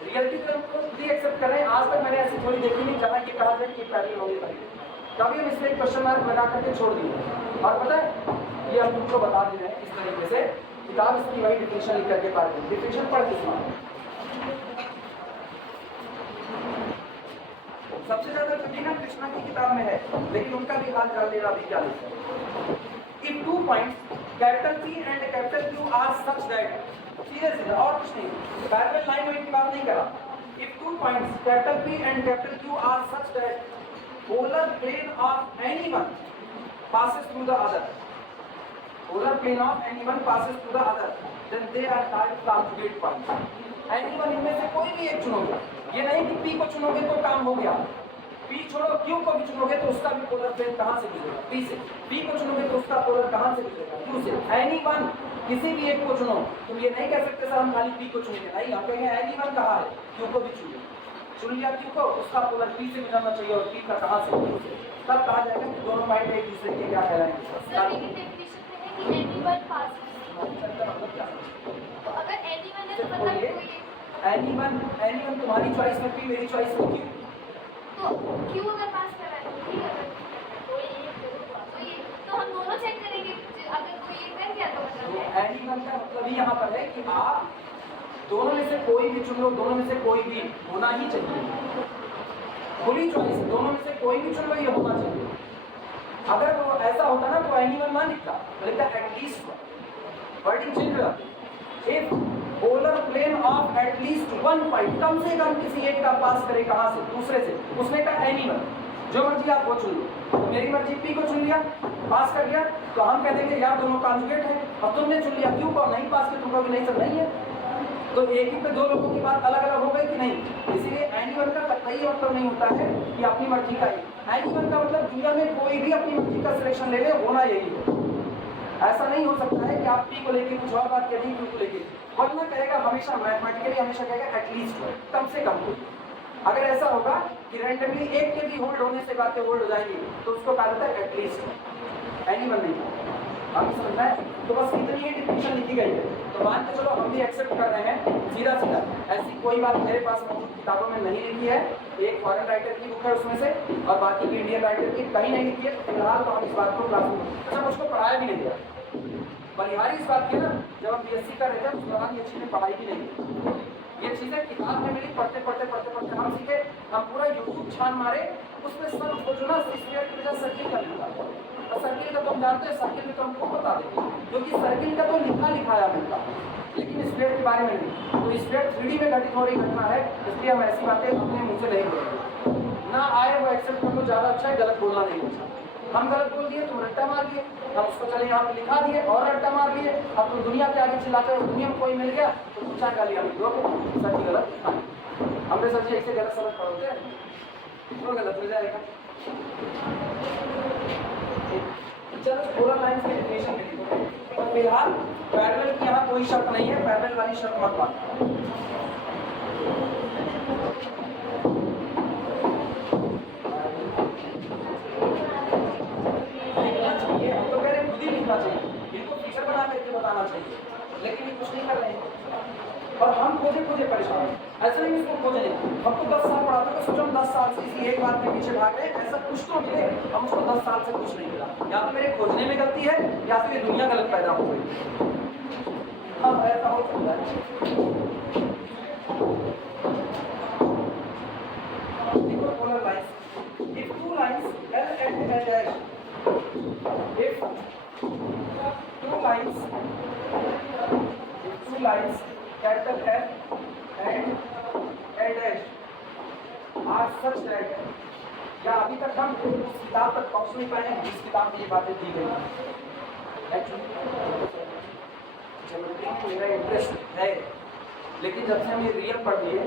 रियलिटी तो हमको भी एक्सेप्ट कर रहे हैं। आज तक मैंने ऐसी थोड़ी देखी नहीं जहाँ ये कहा जाए कि पैरेलल होगी तभी, कभी हम इसमें क्वेश्चन मार्क लगा करके छोड़ दिए। और पता है ये हम तुमको बता दे रहे हैं इस तरीके से, किताब इसकी वही डिफिनेशन लिख करके पढ़ दी, डिफिनेशन पढ़ के सबसे ज्यादा कठिन कृष्णा की किताब में है, लेकिन उनका भी हाल चाल लेना अभी क्या लिखा है। If 2 points capital P and capital Q are such that, सीधे सीधे और कुछ नहीं, पैरेलल लाइन वाइन की बात नहीं करा। If 2 points capital P and capital Q are such that polar plane of anyone passes through the other, polar plane of anyone passes through the other, then they are called conjugate points. anyone इनमें से कोई भी एक चुनोगे, ये नहीं कि P को चुनोगे तो काम हो गया, P छोड़ो Q को भी चुनोगे तो उसका भी पोलर प्लेन कहाँ से गुजरेगा? P से। P को चुनोगे तो उसका पोलर कहाँ से गुजरेगा? Q से। anyone किसी भी एक को चुनो, तुम ये नहीं कह सकते सर हम खाली P को चुनेंगे, नहीं, हम कहेंगे anyone कहाँ है, Q को भी चुनिए, चुन लिया Q को, उसका पोलर P से गुजरना चाहिए और P का कहाँ से गुजरेगा, तब कहा जाएगा कि दोनों पॉइंट एक दूसरे के क्या कहलाएंगे। anyone तुम्हारी चॉइस में P, मेरी चॉइस में Q, तो Q अगर पास कर रहा है तो ठीक है, तो हम दोनों चेक करेंगे, अगर कोई एक कर गया तो मतलब anyone का मतलब ही यहाँ पर है कि आप दोनों में से कोई भी चुन लो, दोनों में से कोई भी होना ही चाहिए। खुली चॉइस, दोनों में से कोई भी चुन लो, ये होना चाहिए। अगर वो ऐसा होता ना तो एनीवन ना लिखता, लिखता एटलीस्ट। वर्डिंग चेंज हो जाती। If polar plane of at least one point, कम से कम किसी एक का पास करे, कहां से, दूसरे से, उसने कहा एनीवन, जो मर्जी आप वो चुन लो। तो मेरी मर्जी पी को चुन लिया, पास कर गया, तो हम कह देंगे यार दोनों कॉन्जुगेट है। और तुमने चुन लिया क्यू को, नहीं पास किया, तुम कहोगे नहीं सर नहीं है। तो एक ही पे दो लोगों की बात अलग अलग हो गई कि नहीं। इसीलिए एनीवन का कतई मतलब नहीं होता है कि अपनी मर्जी का ही। एनीवन का मतलब दुनिया में कोई भी अपनी मर्जी का सिलेक्शन ले ले, होना यही हो। ऐसा नहीं हो सकता है कि आप पी को लेके कुछ और बात कह दी, क्यू को लेके, वरना कहेगा हमेशा, मैथमेटिकली हमेशा कहेगा एटलीस्ट, कम से कम हो। अगर ऐसा होगा कि रैंडमली एक के भी होल्ड होने से बातें होल्ड हो जाएंगी, तो उसको कहा जाता है एटलीस्ट, एनीवन नहीं। आप समझना है, तो बस इतनी ही डिफिनेशन लिखी गई है। तो मान के चलो हम भी एक्सेप्ट कर रहे हैं सीधा सीधा, ऐसी कोई बात मेरे पास मौजूद किताबों में नहीं लिखी है। एक फॉरेन राइटर की बुक है उसमें से, और बाकी की इंडियन राइटर की कहीं नहीं लिखी है। फिलहाल तो हम इस बात को क्लास में, अच्छा मुझको पढ़ाया भी नहीं गया, बलिहारी इस बात की ना, जब हम बीएससी कर रहे थे उस दौरान ये चीज़ें पढ़ाई भी नहीं। ये चीज़ें किताब में मिली, पढ़ते पढ़ते पढ़ते पढ़ते हम सीखे। हम पूरा यूट्यूब छान मारे, उसमें सब खोजना, स्क्वायर की वजह सर्किल का मिलता। और सर्किल का तो हम जानते हैं, सर्किल में तो हमको बता देंगे, क्योंकि सर्किल का तो लिखा लिखाया मिलता, लेकिन स्क्वायर के बारे में नहीं। तो स्क्वायर 3D में घटित हो रही घटना है, इसलिए हम ऐसी बातें अपने मुँह से नहीं बोलेंगे। ना आए वो एक्सेप्ट कर लो, ज़्यादा अच्छा है, गलत बोलना नहीं अच्छा। हम गलत बोल दिए, तुम रट्टा मार दिए, हम उसको चले यहाँ पे लिखा दिए और रट्टा मार दिए। अब तुम दुनिया के आगे चिल्लाते हो, दुनिया में कोई मिल गया तो पूछा गाली हम दो, सर जी गलत लिखा, हमने सर जी ऐसे गलत समझ पढ़ोते हैं, तो गलत हो जाएगा। चलो पोलर लाइंस की डेफिनेशन में लिखो। और फिलहाल पैरेलल की यहाँ कोई शर्त नहीं है, पैरेलल वाली शर्त मत बात। बताना चाहिए, लेकिन ये कुछ नहीं कर रहे हैं और हम खोजे खोजे परेशान हैं। ऐसा नहीं इसको खोजे नहीं, हमको 10 साल पढ़ाते हैं, सोचो हम 10 साल से इसी एक बात के पीछे भाग रहे हैं, ऐसा कुछ तो मिले। हम उसको 10 साल से कुछ नहीं मिला, या तो मेरे खोजने में गलती है या फिर ये दुनिया गलत पैदा हो गई। हाँ ऐसा हो सकता है। देखो polar lines, if two lines L and L dash, if two lines capital L and L dash are such that, या अभी तक हम उस किताब तक पहुंच नहीं पाए हैं जिस किताब में ये बातें दी गई हैं। एक्चुअली ज्योमेट्री में मेरा इंटरेस्ट है, लेकिन जब से हम ये रियल पढ़ लिए,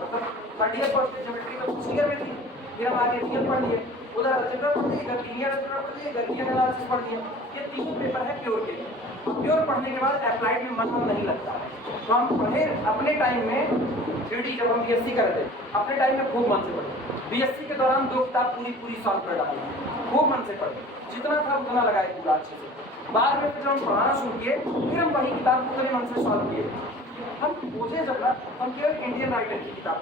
मतलब थर्ड ईयर पढ़ते ज्योमेट्री में फर्स्ट ईयर में थी, फिर हम आगे रियल पढ़ लिए, उधर अलजेब्रा पढ़ लिए, इधर लीनियर अलजेब्रा पढ़ लिए, इधर लीनियर एनालिसिस पढ़ लिए। ये तीनों पेपर है प्योर के। प्योर पढ़ने के बाद अप्लाइड में मन नहीं लगता है, तो हम पढ़े अपने टाइम में 3D, जब हम बीएससी कर रहे थे अपने टाइम में खूब मन से पढ़े। बीएससी के दौरान 2 किताब पूरी सॉल्व कर डाली, खूब मन से पढ़े, जितना था उतना लगाए पूरा अच्छे से। बाद में फिर जब हम पढ़ाना शुरू किए, फिर हम वही किताब उतने मन से सॉल्व किए। हम खोजे जब ना, हम केवल इंडियन राइटर की किताब,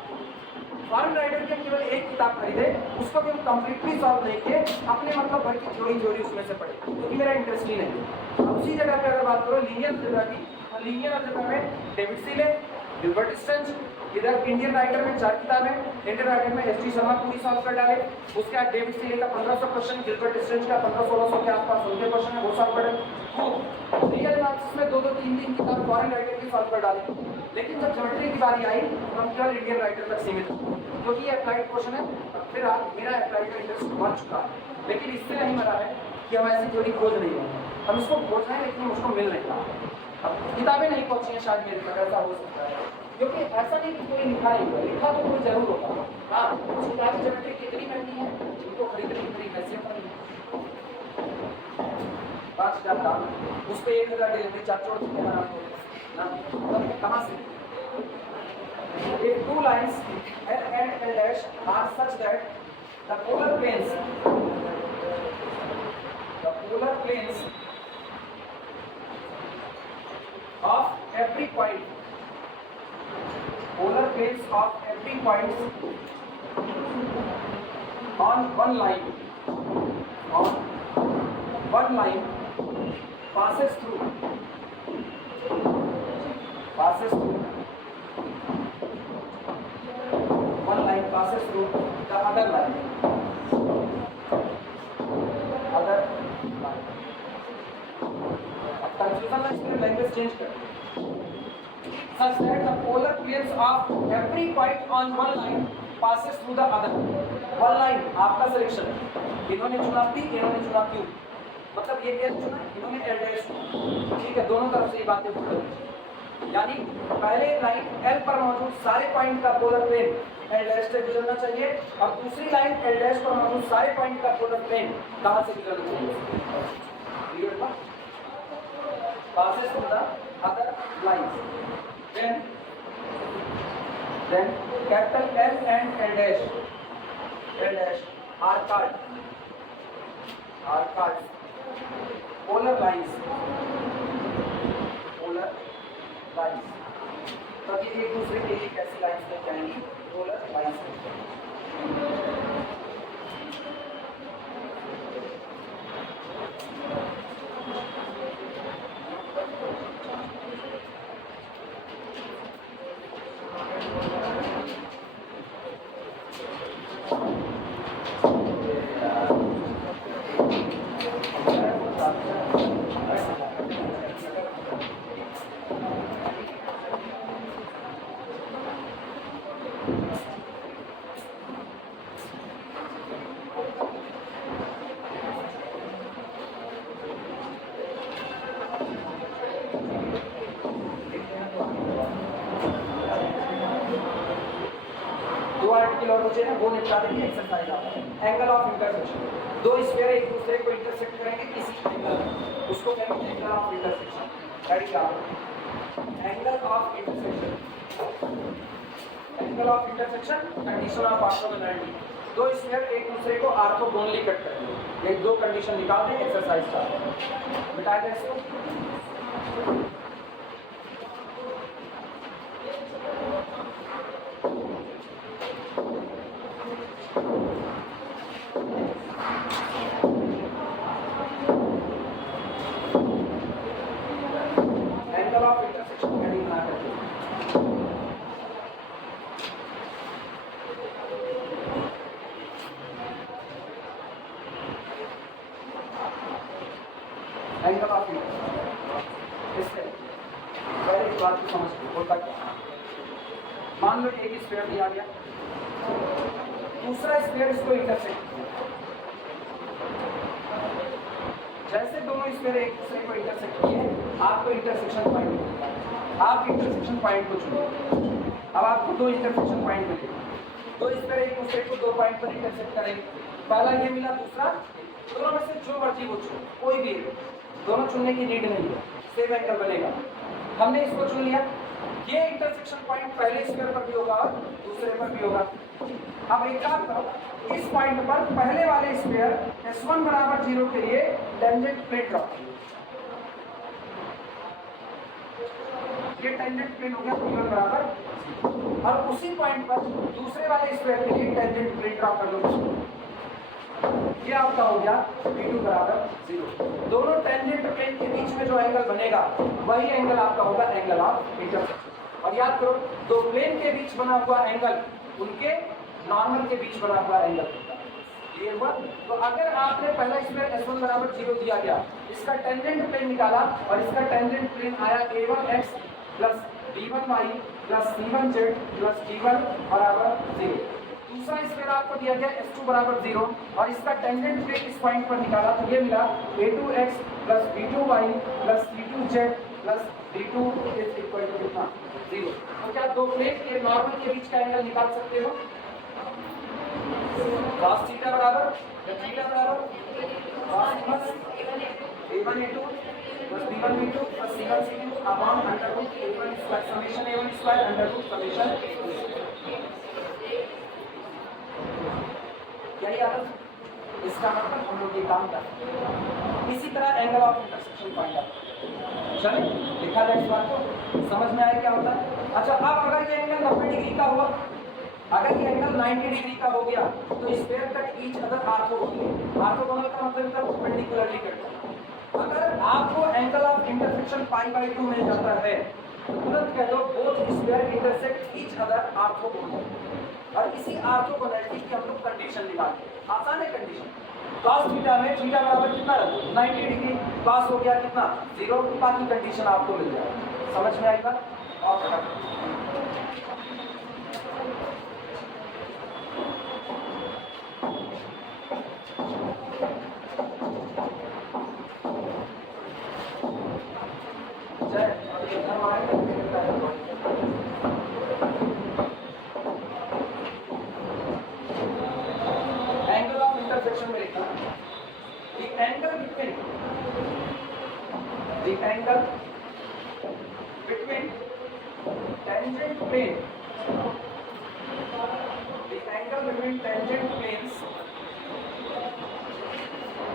फॉरेन राइटर की केवल एक किताब खरीदे, उसको भी हम कंप्लीटली सॉल्व नहीं किए, अपने मतलब भर की थ्योरी उसमें से पढ़े, क्योंकि मेरा इंटरेस्ट ही नहीं। अब उसी जगह पे अगर बात करो लीनियर अलजेब्रा की, तो लीनियर अलजेब्रा में डेविड सीले, गिलबर्ट स्ट्रेंज, इधर इंडियन राइटर में 4 किताबें, इंडियन राइटर में एस टी शर्मा पूरी सॉल्व कर डाले। उसके बाद डेविड सीले का 1500 क्वेश्चन, गिलबर्ट स्ट्रेंज का 1500-1600 के आसपास उनके क्वेश्चन है, वो सॉल्व कर डाले। रियल एनालिसिस में 2-2, 3-3 किताब फॉरेन राइटर की सॉल्व कर डाले। लेकिन जब ज्योमेट्री की बारी आई तो हम केवल इंडियन राइटर तक सीमित हो, क्योंकि ये अप्लाइड क्वेश्चन है। फिर मेरा अप्लाइड का इंटरेस्ट मर चुका है, लेकिन इससे नहीं मरा है कि हम ऐसी थ्योरी खोज नहीं रहे हैं, हम इसको खोज रहे हैं लेकिन उसको मिल नहीं रहा। अब किताबें नहीं पहुंची हैं शायद मेरे तक, ऐसा हो सकता है, क्योंकि ऐसा नहीं कि कोई लिखा नहीं हुआ, लिखा तो कोई जरूर होगा। हाँ कुछ किताबें ज्योमेट्री की इतनी महंगी है, उनको खरीदने की इतनी हैसियत नहीं, 5000 दाम, उस पर 1000 डिलीवरी चार्ज जोड़ देते हैं ना, कहाँ से? If two lines L and L dash are such that the polar planes of every point on one line passes through one line passes through the other line. Other line. अब confusion में इसमें language change कर such that the polar planes of every point on one line passes through the other. One line आपका selection है, इन्होंने चुना P, इन्होंने चुना Q, मतलब ये L चुना, इन्होंने L डैश चुना, ठीक है, दोनों तरफ से ये बातें बोल रही, यानी पहले लाइन L पर मौजूद सारे पॉइंट का पोलर प्लेन L डैश से गुजरना चाहिए, अब दूसरी लाइन L डैश पर मौजूद सारे पॉइंट का पोलर प्लेन कहाँ से गुजरना चाहिए? क्लियर हुआ? passes through the other lines. Then capital L and L dash are called polar lines. तब ये एक दूसरे के लिए कैसी लाइंस बन जाएंगी? Polar lines. और मुझे ना वो निपटा देंगे एक्सरसाइज आपका। एंगल ऑफ इंटरसेक्शन, दो स्फीयर एक दूसरे को इंटरसेक्ट करेंगे किसी एंगल में, उसको कहेंगे angle of intersection. Angle of intersection, angle of intersection condition of orthogonality, दो स्फीयर एक दूसरे को ऑर्थोगोनली कट करेंगे। ये दो कंडीशन निकाल दें एक्सरसाइज का। बेटा कैसे? एंगल ऑफ इससे पहले इस बात को समझ होता क्या। मान लो एक स्फीयर दिया गया, दूसरा स्फीयर इसको इंटरसेक्ट किया। जैसे दोनों स्फीयर एक दूसरे को इंटरसेक्ट किए, आपको इंटरसेक्शन पॉइंट मिलेगा। आप इंटरसेक्शन पॉइंट को चुनिए। अब आपको दो इंटरसेक्शन पॉइंट मिलेंगे, दो स्फीयर एक दूसरे को दो पॉइंट पर इंटरसेक्ट करेंगे। पहला ये मिला, दूसरा, दोनों में से जो मर्जी वो चुनो, कोई भी दोनों चुनने की नीड नहीं है, सेम एंगल बनेगा। हमने इसको चुन लिया, ये इंटरसेक्शन पॉइंट पहले स्फीयर पर भी होगा और दूसरे पर भी होगा। अब एक काम करो, इस पॉइंट पर पहले वाले स्फीयर S1 बराबर 0 के लिए टेंजेंट प्लेन ड्रॉ, ये टेंजेंट प्लेन हो गया P1 बराबर, और उसी पॉइंट पर दूसरे वाले स्फीयर के लिए टेंजेंट प्लेन ड्रॉ कर लो। ये आपका हो गया P2 बराबर 0। दोनों टेंजेंट प्लेन के बीच में जो एंगल बनेगा वही एंगल आपका होगा एंगल ऑफ इंटरसेक्शन। और याद करो, दो प्लेन के बीच बना हुआ एंगल उनके नॉर्मल के बीच बना हुआ एंगल। क्लियर हुआ? तो अगर आपने पहला स्फीयर S1 बराबर 0 दिया गया, इसका टेंजेंट प्लेन निकाला और इसका टेंजेंट प्लेन आया A1x plus B1y plus C1z plus D1 बराबर 0। दूसरा स्फीयर आपको दिया गया S2 बराबर 0 और इसका टेंजेंट प्लेन इस पॉइंट पर निकाला, तो ये मिला A2x plus B2y plus C2z plus D2 is equal to कितना? 0। तो क्या दो प्लेन के नॉर्मल के बीच का एंगल निकाल सकते हो? cos थीटा बराबर थीटा बराबर cos A1A2 plus B1B2 plus C1C2 upon under root A1 square summation A1 square under root summation यही आदत। इसका मतलब हम लोग ये काम करते हैं। इसी तरह एंगल ऑफ इंटरसेक्शन पॉइंट आता। चलिए लिखा जाए इस बात को, समझ में आया क्या होता है। अच्छा, अब अगर ये एंगल 90 डिग्री का हुआ, अगर ये एंगल 90 डिग्री का हो गया तो sphere cut each other orthogonal. Orthogonal का मतलब परपेंडिकुलरली कट। अगर आपको एंगल ऑफ इंटरसेक्शन π/2 मिल जाता है तो तुरंत कह दो both sphere intersect each other orthogonal. और इसी ऑर्थोगोनैलिटी की हम लोग कंडीशन निकालते हैं। आसान है कंडीशन। cos थीटा में थीटा बराबर कितना रखो 90 डिग्री, cos हो गया कितना 0, बाकी कंडीशन आपको मिल जाएगा। समझ में आएगा? और फटाफट एंगल ऑफ इंटरसेक्शन में लिखना the angle between tangent plane planes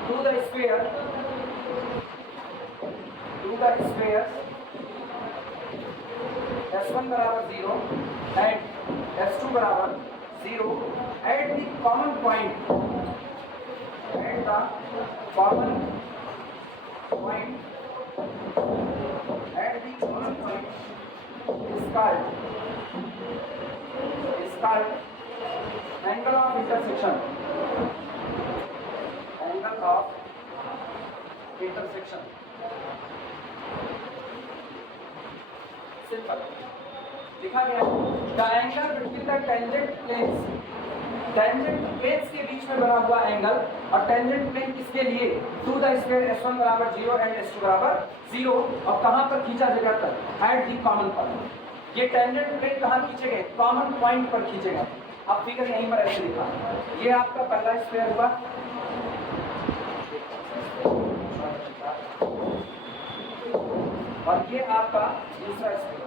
to the sphere S1 बराबर 0 and S2 बराबर 0 at the common point is called angle of intersection. Simple. लिखा गया the angle between the tangent planes के बीच में बना हुआ एंगल, और टेंजेंट प्लेन किसके लिए टू द स्क्वायर S1 बराबर 0 एंड S2 बराबर 0, और कहां पर खींचा जगह पर एट दी कॉमन पॉइंट। ये टेंजेंट प्लेन कहां खींचे गए कॉमन पॉइंट पर खींचे गए। अब फिगर यहीं पर ऐसे लिखा, ये आपका पहला स्क्वायर हुआ, और ये आपका दूसरा स्क्वायर।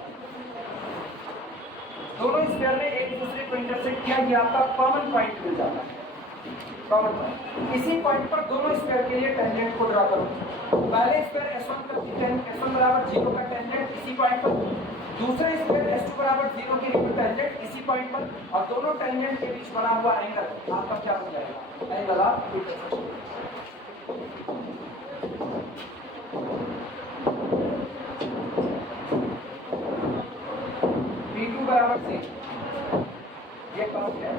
दोनों स्क्वायर ने एक दूसरे को इंटरसेक्ट किया, ये आपका कॉमन पॉइंट मिल जाता है। कॉमन पॉइंट इसी पॉइंट पर दोनों स्क्वायर के लिए टेंजेंट को ड्रा करो। पहले स्क्वायर S1 बराबर 0 का टेंजेंट इसी पॉइंट पर, दूसरे स्क्वायर S2 बराबर 0 के लिए टेंजेंट इसी पॉइंट पर, और दोनों टेंजेंट के बीच बना हुआ एंगल आपका क्या हो जाएगा एंगल ऑफ इंटरसेक्शन। P2 बराबर 0, ये कौन है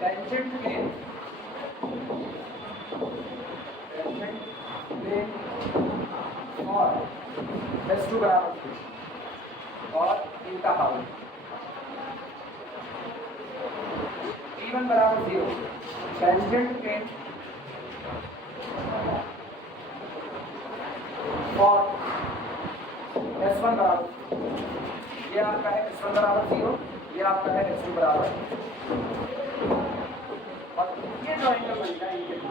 टेंजेंट प्लेन और S2 बराबर 0 और इनका पावर P1 बराबर 0 टेंजेंट प्लेन और S1 बराबर, ये आपका है S1 बराबर 0, ये आपका है S2 बराबर, और ये जो एंगल बनता है इनके बीच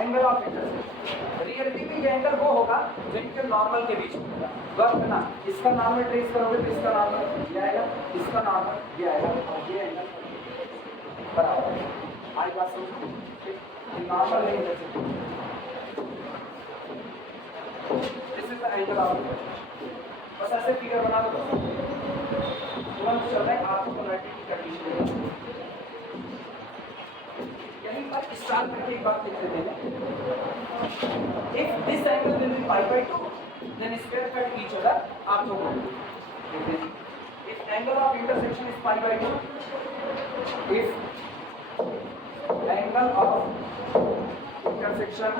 एंगल ऑफ इंटरसेक्शन। रियलिटी में ये एंगल वो होगा जो इनके नॉर्मल के बीच होगा। गौर करना, इसका नॉर्मल ट्रेस करोगे तो इसका नॉर्मल ये आएगा, इसका नॉर्मल ये आएगा, और ये एंगल बराबर है। आई बात समझ, नॉर्मल है intersection. This is the angle of intersection. बस ऐसे फिगर बना दो, तुरंत चल रहा है ऑर्थोगोनैलिटी की कंडीशन। यहीं पर स्टार्ट करके एक बात लिख देते हैं, if this angle will be pi by 2 then square cut each other orthogonally. If angle of intersection is pi by 2, if angle of intersection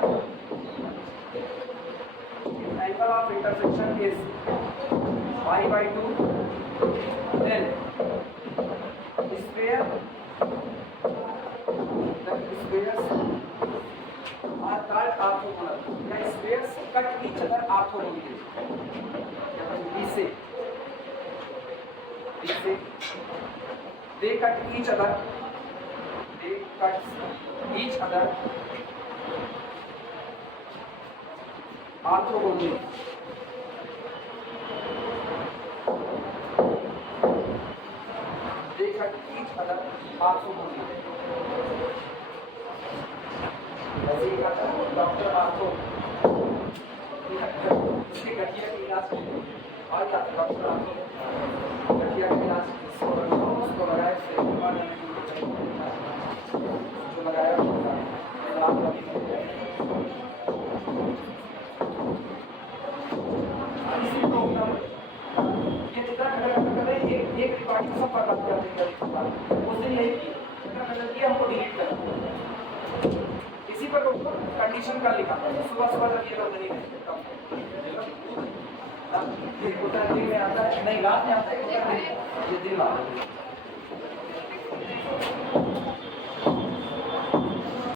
is pi by 2, then squares are called orthogonal, या squares cut each other orthogonally। इसे they cut each other orthogonally। they cut each other orthogonally। ऐसे ही करता है doctor ortho, इसके गठिया के इलाज में और क्या डॉक्टर आर्थो गठिया के इलाज उसको लगाया, जो लगाया ये जितना खड़ा कर रहे हैं, एक रिकॉर्डिंग सब पर बात करते हैं उस दिन यही की मतलब कि हमको डिलीट करना इसी पर उसको कंडीशन का लिखा सुबह सुबह तक ये लोग नहीं उत्तर दिन में आता है नहीं रात में आता है ये दिन आता है